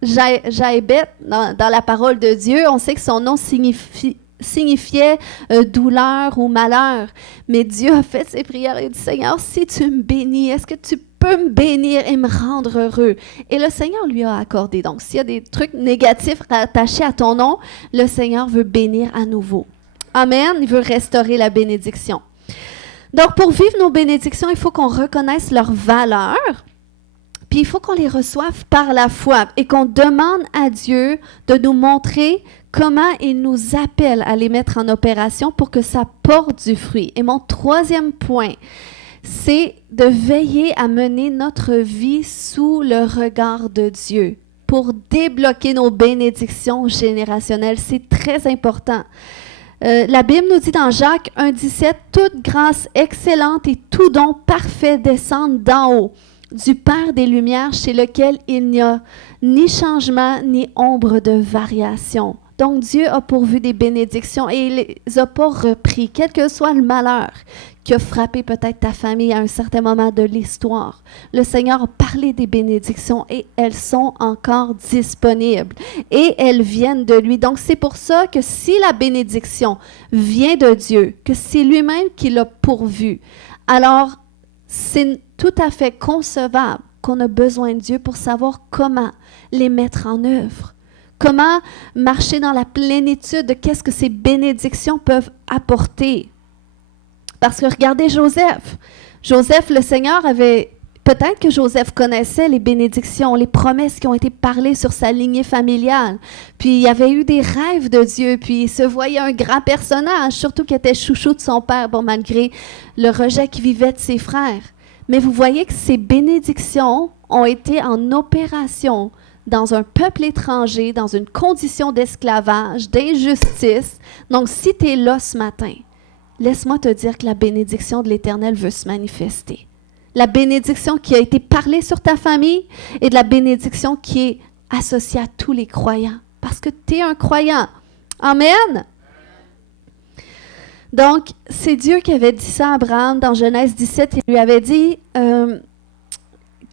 Jaébet dans la parole de Dieu, on sait que son nom signifiait douleur ou malheur. Mais Dieu a fait ses prières et dit, Seigneur, si tu me bénis, est-ce que tu peux me bénir et me rendre heureux? Et le Seigneur lui a accordé. Donc, s'il y a des trucs négatifs attachés à ton nom, le Seigneur veut bénir à nouveau. Amen. Il veut restaurer la bénédiction. Donc, pour vivre nos bénédictions, il faut qu'on reconnaisse leur valeur, puis il faut qu'on les reçoive par la foi et qu'on demande à Dieu de nous montrer comment il nous appelle à les mettre en opération pour que ça porte du fruit. Et mon troisième point, c'est de veiller à mener notre vie sous le regard de Dieu pour débloquer nos bénédictions générationnelles. C'est très important. La Bible nous dit dans Jacques 1,17 « Toute grâce excellente et tout don parfait descendent d'en haut, du Père des Lumières, chez lequel il n'y a ni changement ni ombre de variation. » Donc, Dieu a pourvu des bénédictions et il ne les a pas repris, quel que soit le malheur qui a frappé peut-être ta famille à un certain moment de l'histoire. Le Seigneur a parlé des bénédictions et elles sont encore disponibles et elles viennent de lui. Donc, c'est pour ça que si la bénédiction vient de Dieu, que c'est lui-même qui l'a pourvu, alors c'est tout à fait concevable qu'on a besoin de Dieu pour savoir comment les mettre en œuvre. Comment marcher dans la plénitude de qu'est-ce que ces bénédictions peuvent apporter. Parce que regardez Joseph. Joseph, le Seigneur avait... Peut-être que Joseph connaissait les bénédictions, les promesses qui ont été parlées sur sa lignée familiale. Puis il avait eu des rêves de Dieu, puis il se voyait un grand personnage, surtout qu'il était chouchou de son père, bon, malgré le rejet qu'il vivait de ses frères. Mais vous voyez que ces bénédictions ont été en opération dans un peuple étranger, dans une condition d'esclavage, d'injustice. Donc, si tu es là ce matin, laisse-moi te dire que la bénédiction de l'Éternel veut se manifester. La bénédiction qui a été parlée sur ta famille et de la bénédiction qui est associée à tous les croyants. Parce que tu es un croyant. Amen! Donc, c'est Dieu qui avait dit ça à Abraham dans Genèse 17. Il lui avait dit...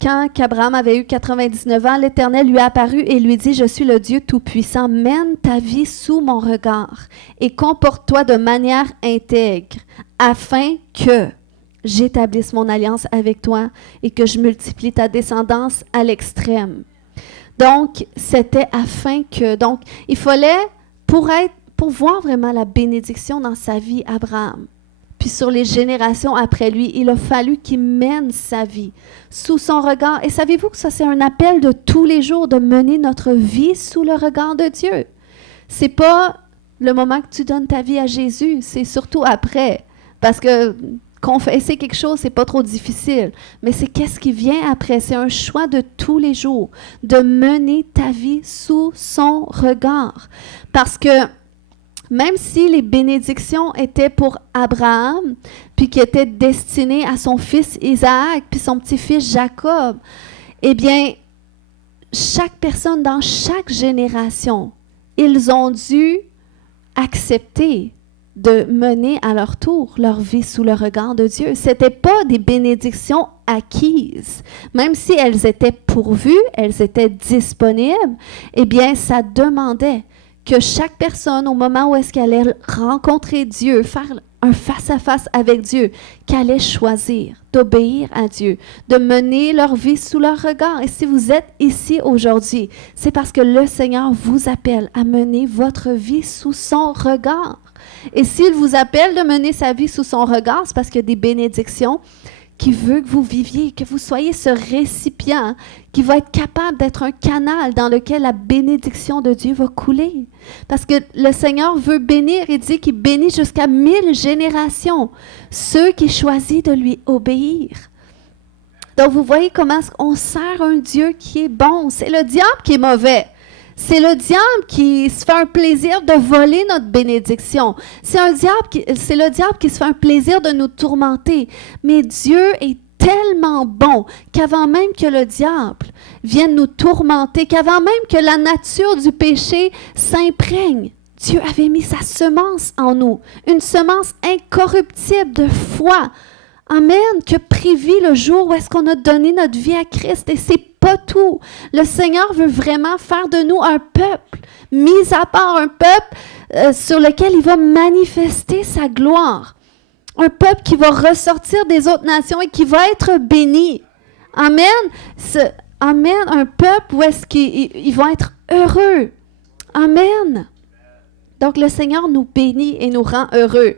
Quand Abraham avait eu 99 ans, l'Éternel lui a apparu et lui dit « Je suis le Dieu Tout-Puissant, mène ta vie sous mon regard et comporte-toi de manière intègre, afin que j'établisse mon alliance avec toi et que je multiplie ta descendance à l'extrême. » Donc, c'était afin que... Donc, il fallait, pour voir vraiment la bénédiction dans sa vie, Abraham, puis sur les générations après lui, il a fallu qu'il mène sa vie sous son regard. Et savez-vous que ça, c'est un appel de tous les jours de mener notre vie sous le regard de Dieu. C'est pas le moment que tu donnes ta vie à Jésus, c'est surtout après. Parce que confesser quelque chose, c'est pas trop difficile. Mais c'est qu'est-ce qui vient après. C'est un choix de tous les jours de mener ta vie sous son regard. Parce que même si les bénédictions étaient pour Abraham, puis qui étaient destinées à son fils Isaac, puis son petit-fils Jacob, eh bien, chaque personne dans chaque génération, ils ont dû accepter de mener à leur tour leur vie sous le regard de Dieu. Ce n'étaient pas des bénédictions acquises. Même si elles étaient pourvues, elles étaient disponibles, eh bien, ça demandait que chaque personne, au moment où est-ce qu'elle allait rencontrer Dieu, faire un face-à-face avec Dieu, qu'elle allait choisir d'obéir à Dieu, de mener leur vie sous leur regard. Et si vous êtes ici aujourd'hui, c'est parce que le Seigneur vous appelle à mener votre vie sous son regard. Et s'il vous appelle de mener sa vie sous son regard, c'est parce qu'il y a des bénédictions qui veut que vous viviez, que vous soyez ce récipient qui va être capable d'être un canal dans lequel la bénédiction de Dieu va couler. Parce que le Seigneur veut bénir, il dit qu'il bénit jusqu'à 1000 générations ceux qui choisissent de lui obéir. Donc vous voyez comment on sert un Dieu qui est bon. C'est le diable qui est mauvais. C'est le diable qui se fait un plaisir de voler notre bénédiction. C'est le diable qui se fait un plaisir de nous tourmenter. Mais Dieu est tellement bon qu'avant même que le diable vienne nous tourmenter, qu'avant même que la nature du péché s'imprègne, Dieu avait mis sa semence en nous, une semence incorruptible de foi. Amen, que prévit le jour où est-ce qu'on a donné notre vie à Christ. Et c'est pas tout. Le Seigneur veut vraiment faire de nous un peuple, mis à part un peuple sur lequel il va manifester sa gloire. Un peuple qui va ressortir des autres nations et qui va être béni. Amen. Amen, un peuple où est-ce qu'ils vont être heureux. Amen. Donc le Seigneur nous bénit et nous rend heureux.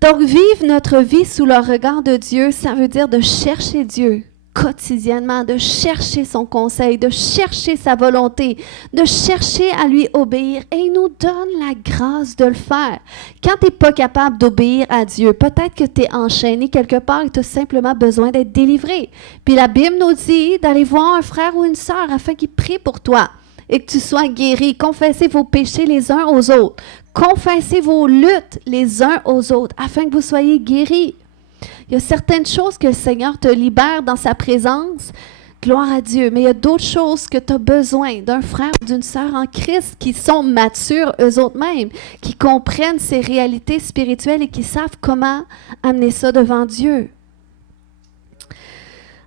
Donc, vivre notre vie sous le regard de Dieu, ça veut dire de chercher Dieu quotidiennement, de chercher son conseil, de chercher sa volonté, de chercher à lui obéir. Et il nous donne la grâce de le faire. Quand tu n'es pas capable d'obéir à Dieu, peut-être que tu es enchaîné quelque part et tu as simplement besoin d'être délivré. Puis la Bible nous dit d'aller voir un frère ou une sœur afin qu'il prie pour toi et que tu sois guéri. Confessez vos péchés les uns aux autres. Confessez vos luttes les uns aux autres afin que vous soyez guéris. Il y a certaines choses que le Seigneur te libère dans sa présence, gloire à Dieu, mais il y a d'autres choses que tu as besoin d'un frère ou d'une sœur en Christ qui sont matures eux autres mêmes, qui comprennent ces réalités spirituelles et qui savent comment amener ça devant Dieu.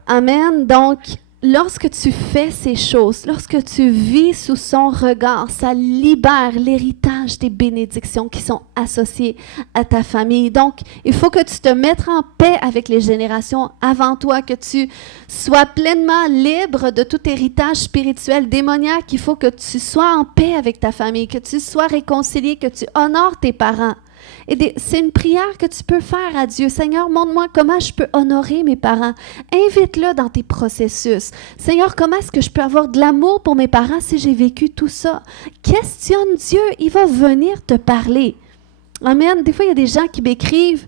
Amen. Donc, lorsque tu fais ces choses, lorsque tu vis sous son regard, ça libère l'héritage des bénédictions qui sont associées à ta famille. Donc, il faut que tu te mettes en paix avec les générations avant toi, que tu sois pleinement libre de tout héritage spirituel démoniaque. Il faut que tu sois en paix avec ta famille, que tu sois réconcilié, que tu honores tes parents. Et c'est une prière que tu peux faire à Dieu. Seigneur, montre-moi comment je peux honorer mes parents. Invite-le dans tes processus. Seigneur, comment est-ce que je peux avoir de l'amour pour mes parents si j'ai vécu tout ça? Questionne Dieu, il va venir te parler. Amen. Des fois, il y a des gens qui m'écrivent,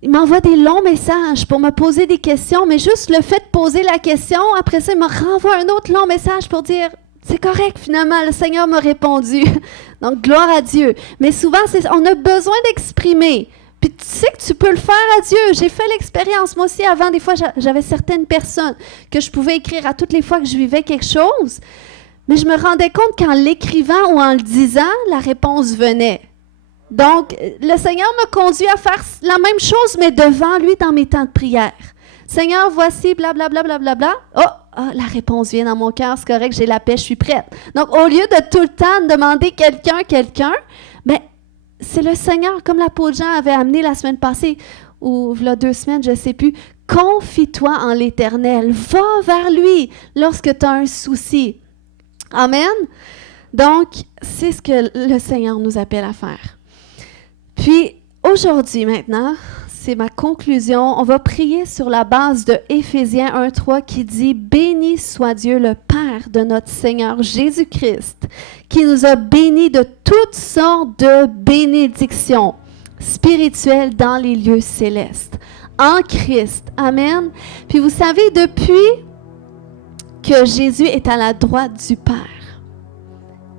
ils m'envoient des longs messages pour me poser des questions, mais juste le fait de poser la question, après ça, il me renvoie un autre long message pour dire... C'est correct, finalement, le Seigneur m'a répondu. Donc, gloire à Dieu. Mais souvent, on a besoin d'exprimer. Puis tu sais que tu peux le faire à Dieu. J'ai fait l'expérience. Moi aussi, avant, des fois, j'avais certaines personnes que je pouvais écrire à toutes les fois que je vivais quelque chose. Mais je me rendais compte qu'en l'écrivant ou en le disant, la réponse venait. Donc, le Seigneur m'a conduit à faire la même chose, mais devant lui dans mes temps de prière. Seigneur, voici, blablabla, blablabla. La réponse vient dans mon cœur, c'est correct, j'ai la paix, je suis prête. Donc, au lieu de tout le temps demander quelqu'un, mais c'est le Seigneur, comme l'apôtre Jean avait amené la semaine passée, ou il y a 2 semaines, je ne sais plus. Confie-toi en l'Éternel. Va vers lui lorsque tu as un souci. Amen. Donc, c'est ce que le Seigneur nous appelle à faire. Puis, aujourd'hui, maintenant, c'est ma conclusion. On va prier sur la base de Éphésiens 1:3 qui dit « Béni soit Dieu le Père de notre Seigneur Jésus-Christ, qui nous a bénis de toutes sortes de bénédictions spirituelles dans les lieux célestes, en Christ. » Amen. Puis vous savez, depuis que Jésus est à la droite du Père,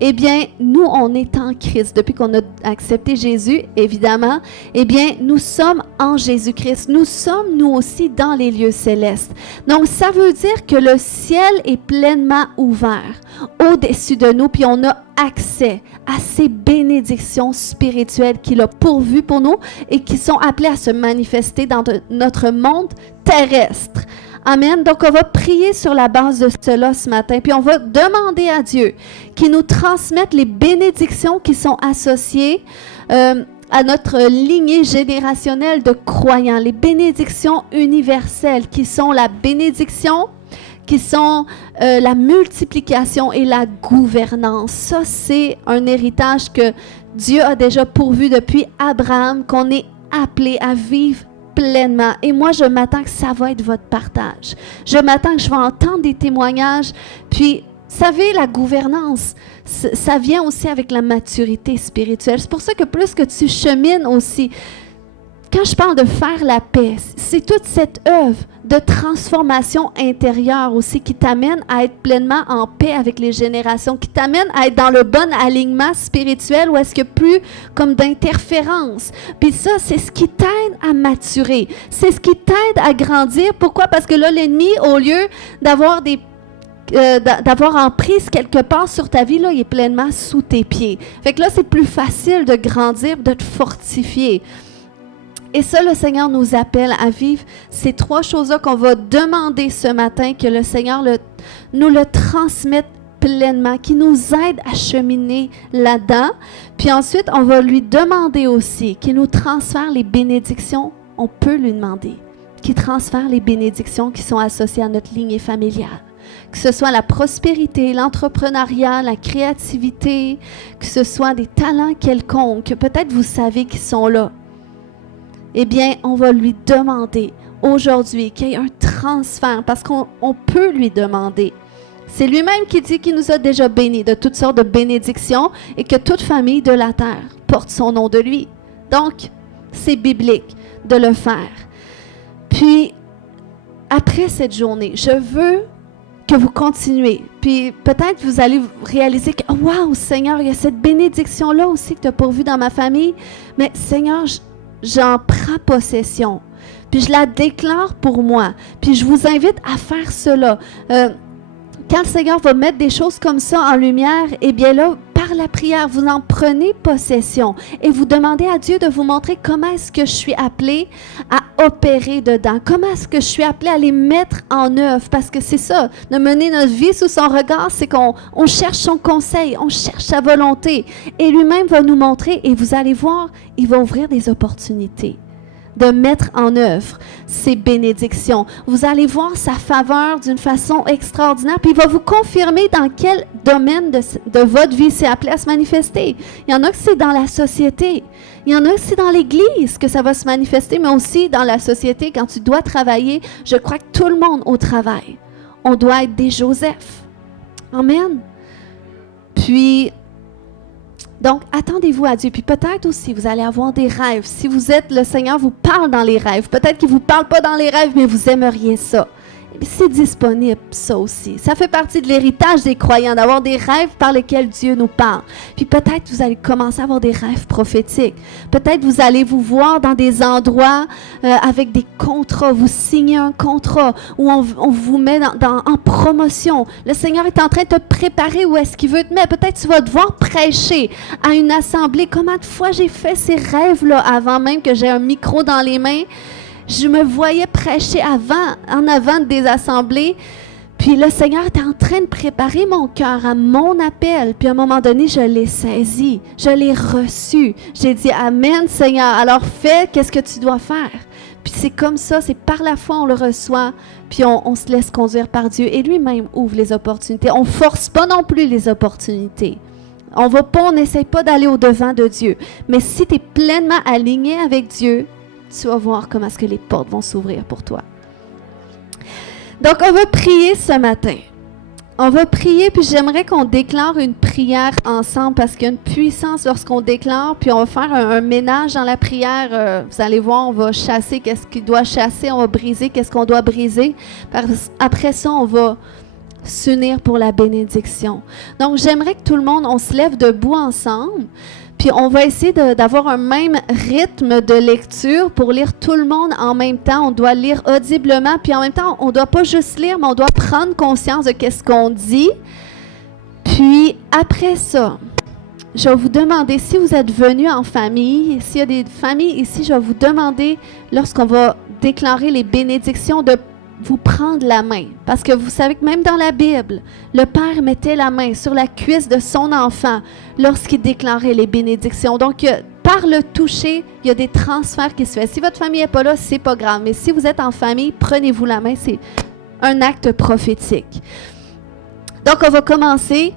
eh bien, nous, on est en Christ. Depuis qu'on a accepté Jésus, évidemment, eh bien, nous sommes en Jésus-Christ. Nous sommes, nous aussi, dans les lieux célestes. Donc, ça veut dire que le ciel est pleinement ouvert au-dessus de nous, puis on a accès à ces bénédictions spirituelles qu'il a pourvues pour nous et qui sont appelées à se manifester dans notre monde terrestre. Amen. Donc, on va prier sur la base de cela ce matin. Puis, on va demander à Dieu qu'il nous transmette les bénédictions qui sont associées à notre lignée générationnelle de croyants. Les bénédictions universelles qui sont la bénédiction, qui sont la multiplication et la gouvernance. Ça, c'est un héritage que Dieu a déjà pourvu depuis Abraham, qu'on est appelé à vivre pleinement. Et moi, je m'attends que ça va être votre partage. Je m'attends que je vais entendre des témoignages. Puis, vous savez, la gouvernance, ça vient aussi avec la maturité spirituelle. C'est pour ça que plus que tu chemines aussi, quand je parle de faire la paix, c'est toute cette œuvre de transformation intérieure aussi qui t'amène à être pleinement en paix avec les générations, qui t'amène à être dans le bon alignement spirituel ou est-ce que plus comme d'interférence. Puis ça, c'est ce qui t'aide à maturer. C'est ce qui t'aide à grandir. Pourquoi? Parce que là, l'ennemi, au lieu d'avoir d'avoir emprise quelque part sur ta vie, là, il est pleinement sous tes pieds. Fait que là, c'est plus facile de grandir, de te fortifier. Et ça, le Seigneur nous appelle à vivre ces 3 choses-là qu'on va demander ce matin, que le Seigneur nous le transmette pleinement, qui nous aide à cheminer là-dedans. Puis ensuite, on va lui demander aussi qu'il nous transfère les bénédictions. On peut lui demander qu'il transfère les bénédictions qui sont associées à notre lignée familiale. Que ce soit la prospérité, l'entrepreneuriat, la créativité, que ce soit des talents quelconques, que peut-être vous savez qu'ils sont là. eh bien, on va lui demander aujourd'hui qu'il y ait un transfert parce qu'on peut lui demander. C'est lui-même qui dit qu'il nous a déjà bénis de toutes sortes de bénédictions et que toute famille de la terre porte son nom de lui. Donc, c'est biblique de le faire. Puis, après cette journée, je veux que vous continuez. Puis, peut-être vous allez réaliser que, wow, Seigneur, il y a cette bénédiction-là aussi que tu as pourvue dans ma famille. Mais Seigneur, j'en prends possession. Puis, je la déclare pour moi. Puis, je vous invite à faire cela. Quand le Seigneur va mettre des choses comme ça en lumière, eh bien là, par la prière, vous en prenez possession et vous demandez à Dieu de vous montrer comment est-ce que je suis appelée à opérer dedans, comment est-ce que je suis appelée à les mettre en œuvre, parce que c'est ça, de mener notre vie sous son regard, c'est qu'on cherche son conseil, on cherche sa volonté et lui-même va nous montrer et vous allez voir, il va ouvrir des opportunités de mettre en œuvre ces bénédictions. Vous allez voir sa faveur d'une façon extraordinaire, puis il va vous confirmer dans quel domaine de votre vie c'est appelé à se manifester. Il y en a que c'est dans la société, il y en a que c'est dans l'Église que ça va se manifester, mais aussi dans la société, quand tu dois travailler. Je crois que tout le monde au travail, on doit être des Joseph. Amen. Puis, donc, attendez-vous à Dieu. Puis peut-être aussi, vous allez avoir des rêves. Si vous êtes, le Seigneur vous parle dans les rêves. Peut-être qu'il ne vous parle pas dans les rêves, mais vous aimeriez ça. C'est disponible, ça aussi. Ça fait partie de l'héritage des croyants, d'avoir des rêves par lesquels Dieu nous parle. Puis peut-être vous allez commencer à avoir des rêves prophétiques. Peut-être vous allez vous voir dans des endroits avec des contrats. Vous signez un contrat où on vous met en promotion. Le Seigneur est en train de te préparer où est-ce qu'il veut te mettre. Peut-être tu vas devoir prêcher à une assemblée. Combien de fois j'ai fait ces rêves-là avant même que j'ai un micro dans les mains? Je me voyais prêcher en avant des assemblées. Puis le Seigneur était en train de préparer mon cœur à mon appel. Puis à un moment donné, je l'ai saisi. Je l'ai reçu. J'ai dit, Amen, Seigneur. Alors fais, qu'est-ce que tu dois faire? Puis c'est comme ça, c'est par la foi on le reçoit. Puis on se laisse conduire par Dieu. Et lui-même ouvre les opportunités. On ne force pas non plus les opportunités. On n'essaye pas d'aller au-devant de Dieu. Mais si tu es pleinement aligné avec Dieu, tu vas voir comment est-ce que les portes vont s'ouvrir pour toi. Donc, on va prier ce matin. On va prier, puis j'aimerais qu'on déclare une prière ensemble parce qu'il y a une puissance lorsqu'on déclare, puis on va faire un ménage dans la prière. Vous allez voir, on va chasser qu'est-ce qu'il doit chasser, on va briser qu'est-ce qu'on doit briser. Après ça, on va s'unir pour la bénédiction. Donc, j'aimerais que tout le monde, on se lève debout ensemble. Puis on va essayer d'avoir un même rythme de lecture pour lire tout le monde en même temps. On doit lire audiblement, puis en même temps, on ne doit pas juste lire, mais on doit prendre conscience de qu'est-ce qu'on dit. Puis après ça, je vais vous demander, si vous êtes venus en famille, s'il y a des familles ici, je vais vous demander, lorsqu'on va déclarer les bénédictions, de vous prendre la main. Parce que vous savez que même dans la Bible, le Père mettait la main sur la cuisse de son enfant lorsqu'il déclarait les bénédictions. Donc, par le toucher, il y a des transferts qui se font. Si votre famille n'est pas là, c'est pas grave. Mais si vous êtes en famille, prenez-vous la main. C'est un acte prophétique. Donc, on va commencer.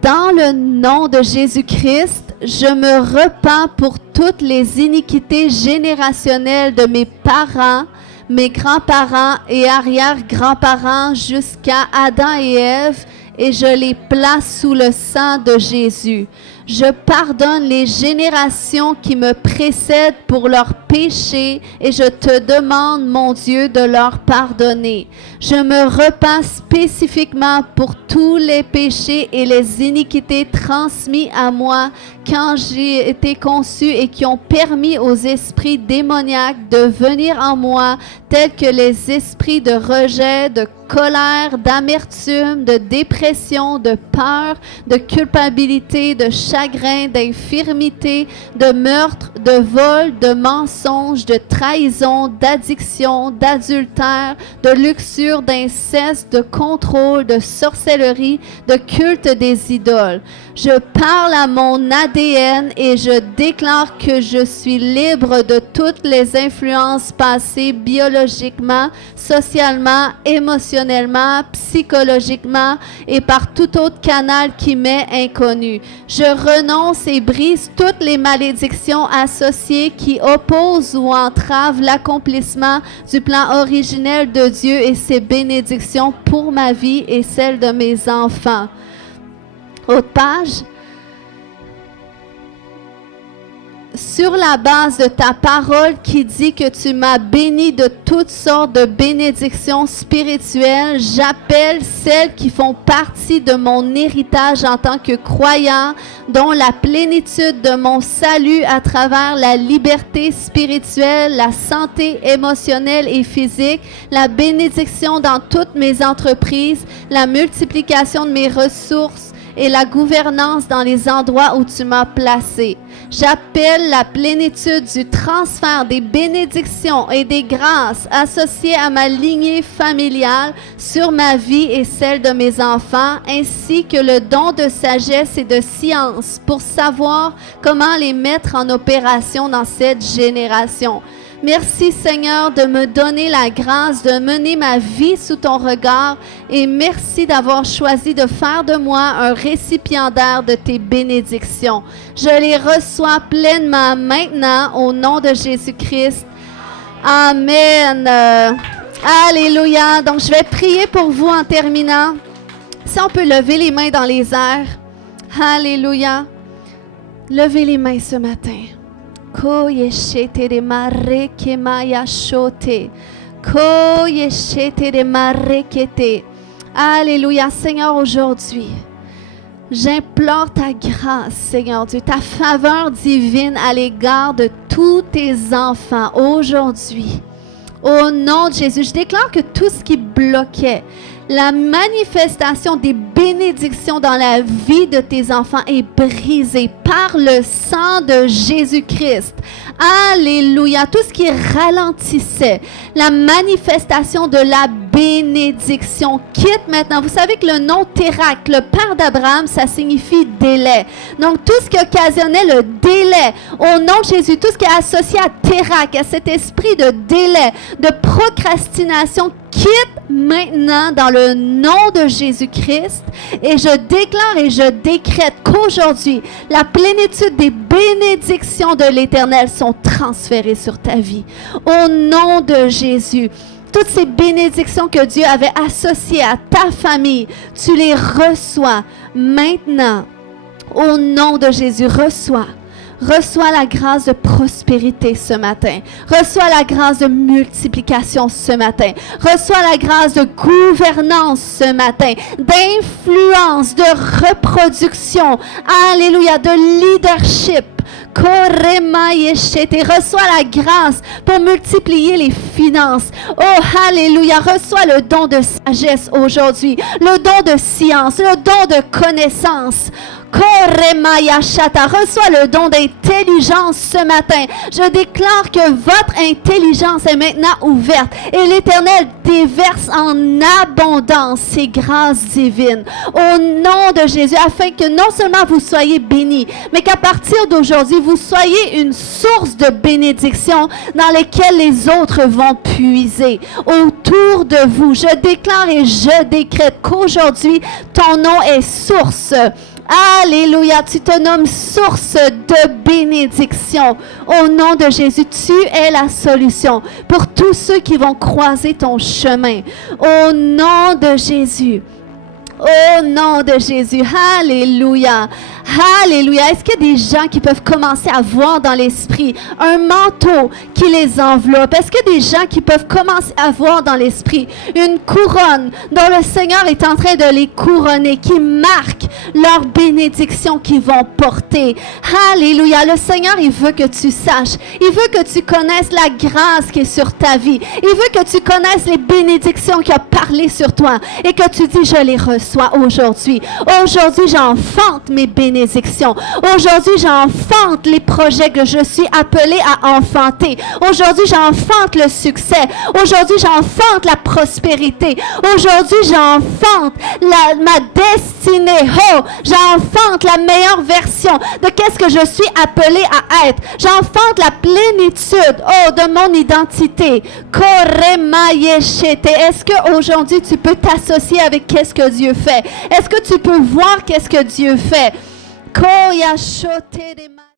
Dans le nom de Jésus-Christ, je me repens pour toutes les iniquités générationnelles de mes parents, mes grands-parents et arrière-grands-parents jusqu'à Adam et Ève, et je les place sous le sang de Jésus. Je pardonne les générations qui me précèdent pour leurs péchés et je te demande, mon Dieu, de leur pardonner. Je me repens spécifiquement pour tous les péchés et les iniquités transmis à moi quand j'ai été conçu et qui ont permis aux esprits démoniaques de venir en moi, tels que les esprits de rejet, de colère, d'amertume, de dépression, de peur, de culpabilité, de chagrin, d'infirmité, de meurtre, de vol, de mensonge, de trahison, d'addiction, d'adultère, de luxure, d'inceste, de contrôle, de sorcellerie, de culte des idoles. Je parle à mon ADN et je déclare que je suis libre de toutes les influences passées biologiquement, socialement, émotionnellement, psychologiquement et par tout autre canal qui m'est inconnu. Je renonce et brise toutes les malédictions associées qui opposent ou entravent l'accomplissement du plan originel de Dieu et ses bénédictions pour ma vie et celle de mes enfants. Autre page. Sur la base de ta parole qui dit que tu m'as béni de toutes sortes de bénédictions spirituelles, j'appelle celles qui font partie de mon héritage en tant que croyant, dont la plénitude de mon salut à travers la liberté spirituelle, la santé émotionnelle et physique, la bénédiction dans toutes mes entreprises, la multiplication de mes ressources et la gouvernance dans les endroits où tu m'as placé. J'appelle la plénitude du transfert des bénédictions et des grâces associées à ma lignée familiale sur ma vie et celle de mes enfants, ainsi que le don de sagesse et de science pour savoir comment les mettre en opération dans cette génération. Merci Seigneur de me donner la grâce de mener ma vie sous ton regard et merci d'avoir choisi de faire de moi un récipiendaire de tes bénédictions. Je les reçois pleinement maintenant au nom de Jésus-Christ. Amen. Alléluia. Donc je vais prier pour vous en terminant. Si on peut lever les mains dans les airs. Alléluia. Levez les mains ce matin. Koyeshete de mareke maya shote. Koyeshete de marekete. Alléluia, Seigneur, aujourd'hui, j'implore ta grâce, Seigneur Dieu, ta faveur divine à l'égard de tous tes enfants aujourd'hui. Au nom de Jésus, je déclare que tout ce qui bloquait la manifestation des bénédictions dans la vie de tes enfants est brisée par le sang de Jésus-Christ. Alléluia. Tout ce qui ralentissait la manifestation de la bénédiction quitte maintenant. Vous savez que le nom Térak, le père d'Abraham, ça signifie délai. Donc, tout ce qui occasionnait le délai, au nom de Jésus, tout ce qui est associé à Térak, à cet esprit de délai, de procrastination, quitte maintenant dans le nom de Jésus-Christ et je déclare et je décrète qu'aujourd'hui, la plénitude des bénédictions de l'Éternel sont transférées sur ta vie. Au nom de Jésus, toutes ces bénédictions que Dieu avait associées à ta famille, tu les reçois maintenant. Au nom de Jésus, reçois. Reçois la grâce de prospérité ce matin. Reçois la grâce de multiplication ce matin. Reçois la grâce de gouvernance ce matin, d'influence, de reproduction. Alléluia, de leadership. Reçois la grâce pour multiplier les finances. Oh, alléluia. Reçois le don de sagesse aujourd'hui, le don de science, le don de connaissance. Reçois le don d'intelligence ce matin. Je déclare que votre intelligence est maintenant ouverte et l'Éternel déverse en abondance ses grâces divines au nom de Jésus afin que non seulement vous soyez bénis, mais qu'à partir d'aujourd'hui, vous soyez une source de bénédiction dans laquelle les autres vont puiser autour de vous. Je déclare et je décrète qu'aujourd'hui, ton nom est source. Alléluia, tu te nommes source de bénédiction. Au nom de Jésus, tu es la solution pour tous ceux qui vont croiser ton chemin. Au nom de Jésus. Au nom de Jésus. Alléluia. Alléluia. Est-ce qu'il y a des gens qui peuvent commencer à voir dans l'esprit un manteau qui les enveloppe? Est-ce qu'il y a des gens qui peuvent commencer à voir dans l'esprit une couronne dont le Seigneur est en train de les couronner, qui marque leur bénédiction qu'ils vont porter? Alléluia. Le Seigneur, il veut que tu saches. Il veut que tu connaisses la grâce qui est sur ta vie. Il veut que tu connaisses les bénédictions qu'il a parlé sur toi et que tu dis, je les reçois aujourd'hui. Aujourd'hui, j'enfante mes bénédictions. Aujourd'hui, j'enfante les projets que je suis appelée à enfanter. Aujourd'hui, j'enfante le succès. Aujourd'hui, j'enfante la prospérité. Aujourd'hui, j'enfante ma destinée. Oh, j'enfante la meilleure version de qu'est-ce que je suis appelée à être. J'enfante la plénitude, de mon identité. Est-ce qu'aujourd'hui, tu peux t'associer avec qu'est-ce que Dieu fait? Est-ce que tu peux voir qu'est-ce que Dieu fait? Koya shote de ma-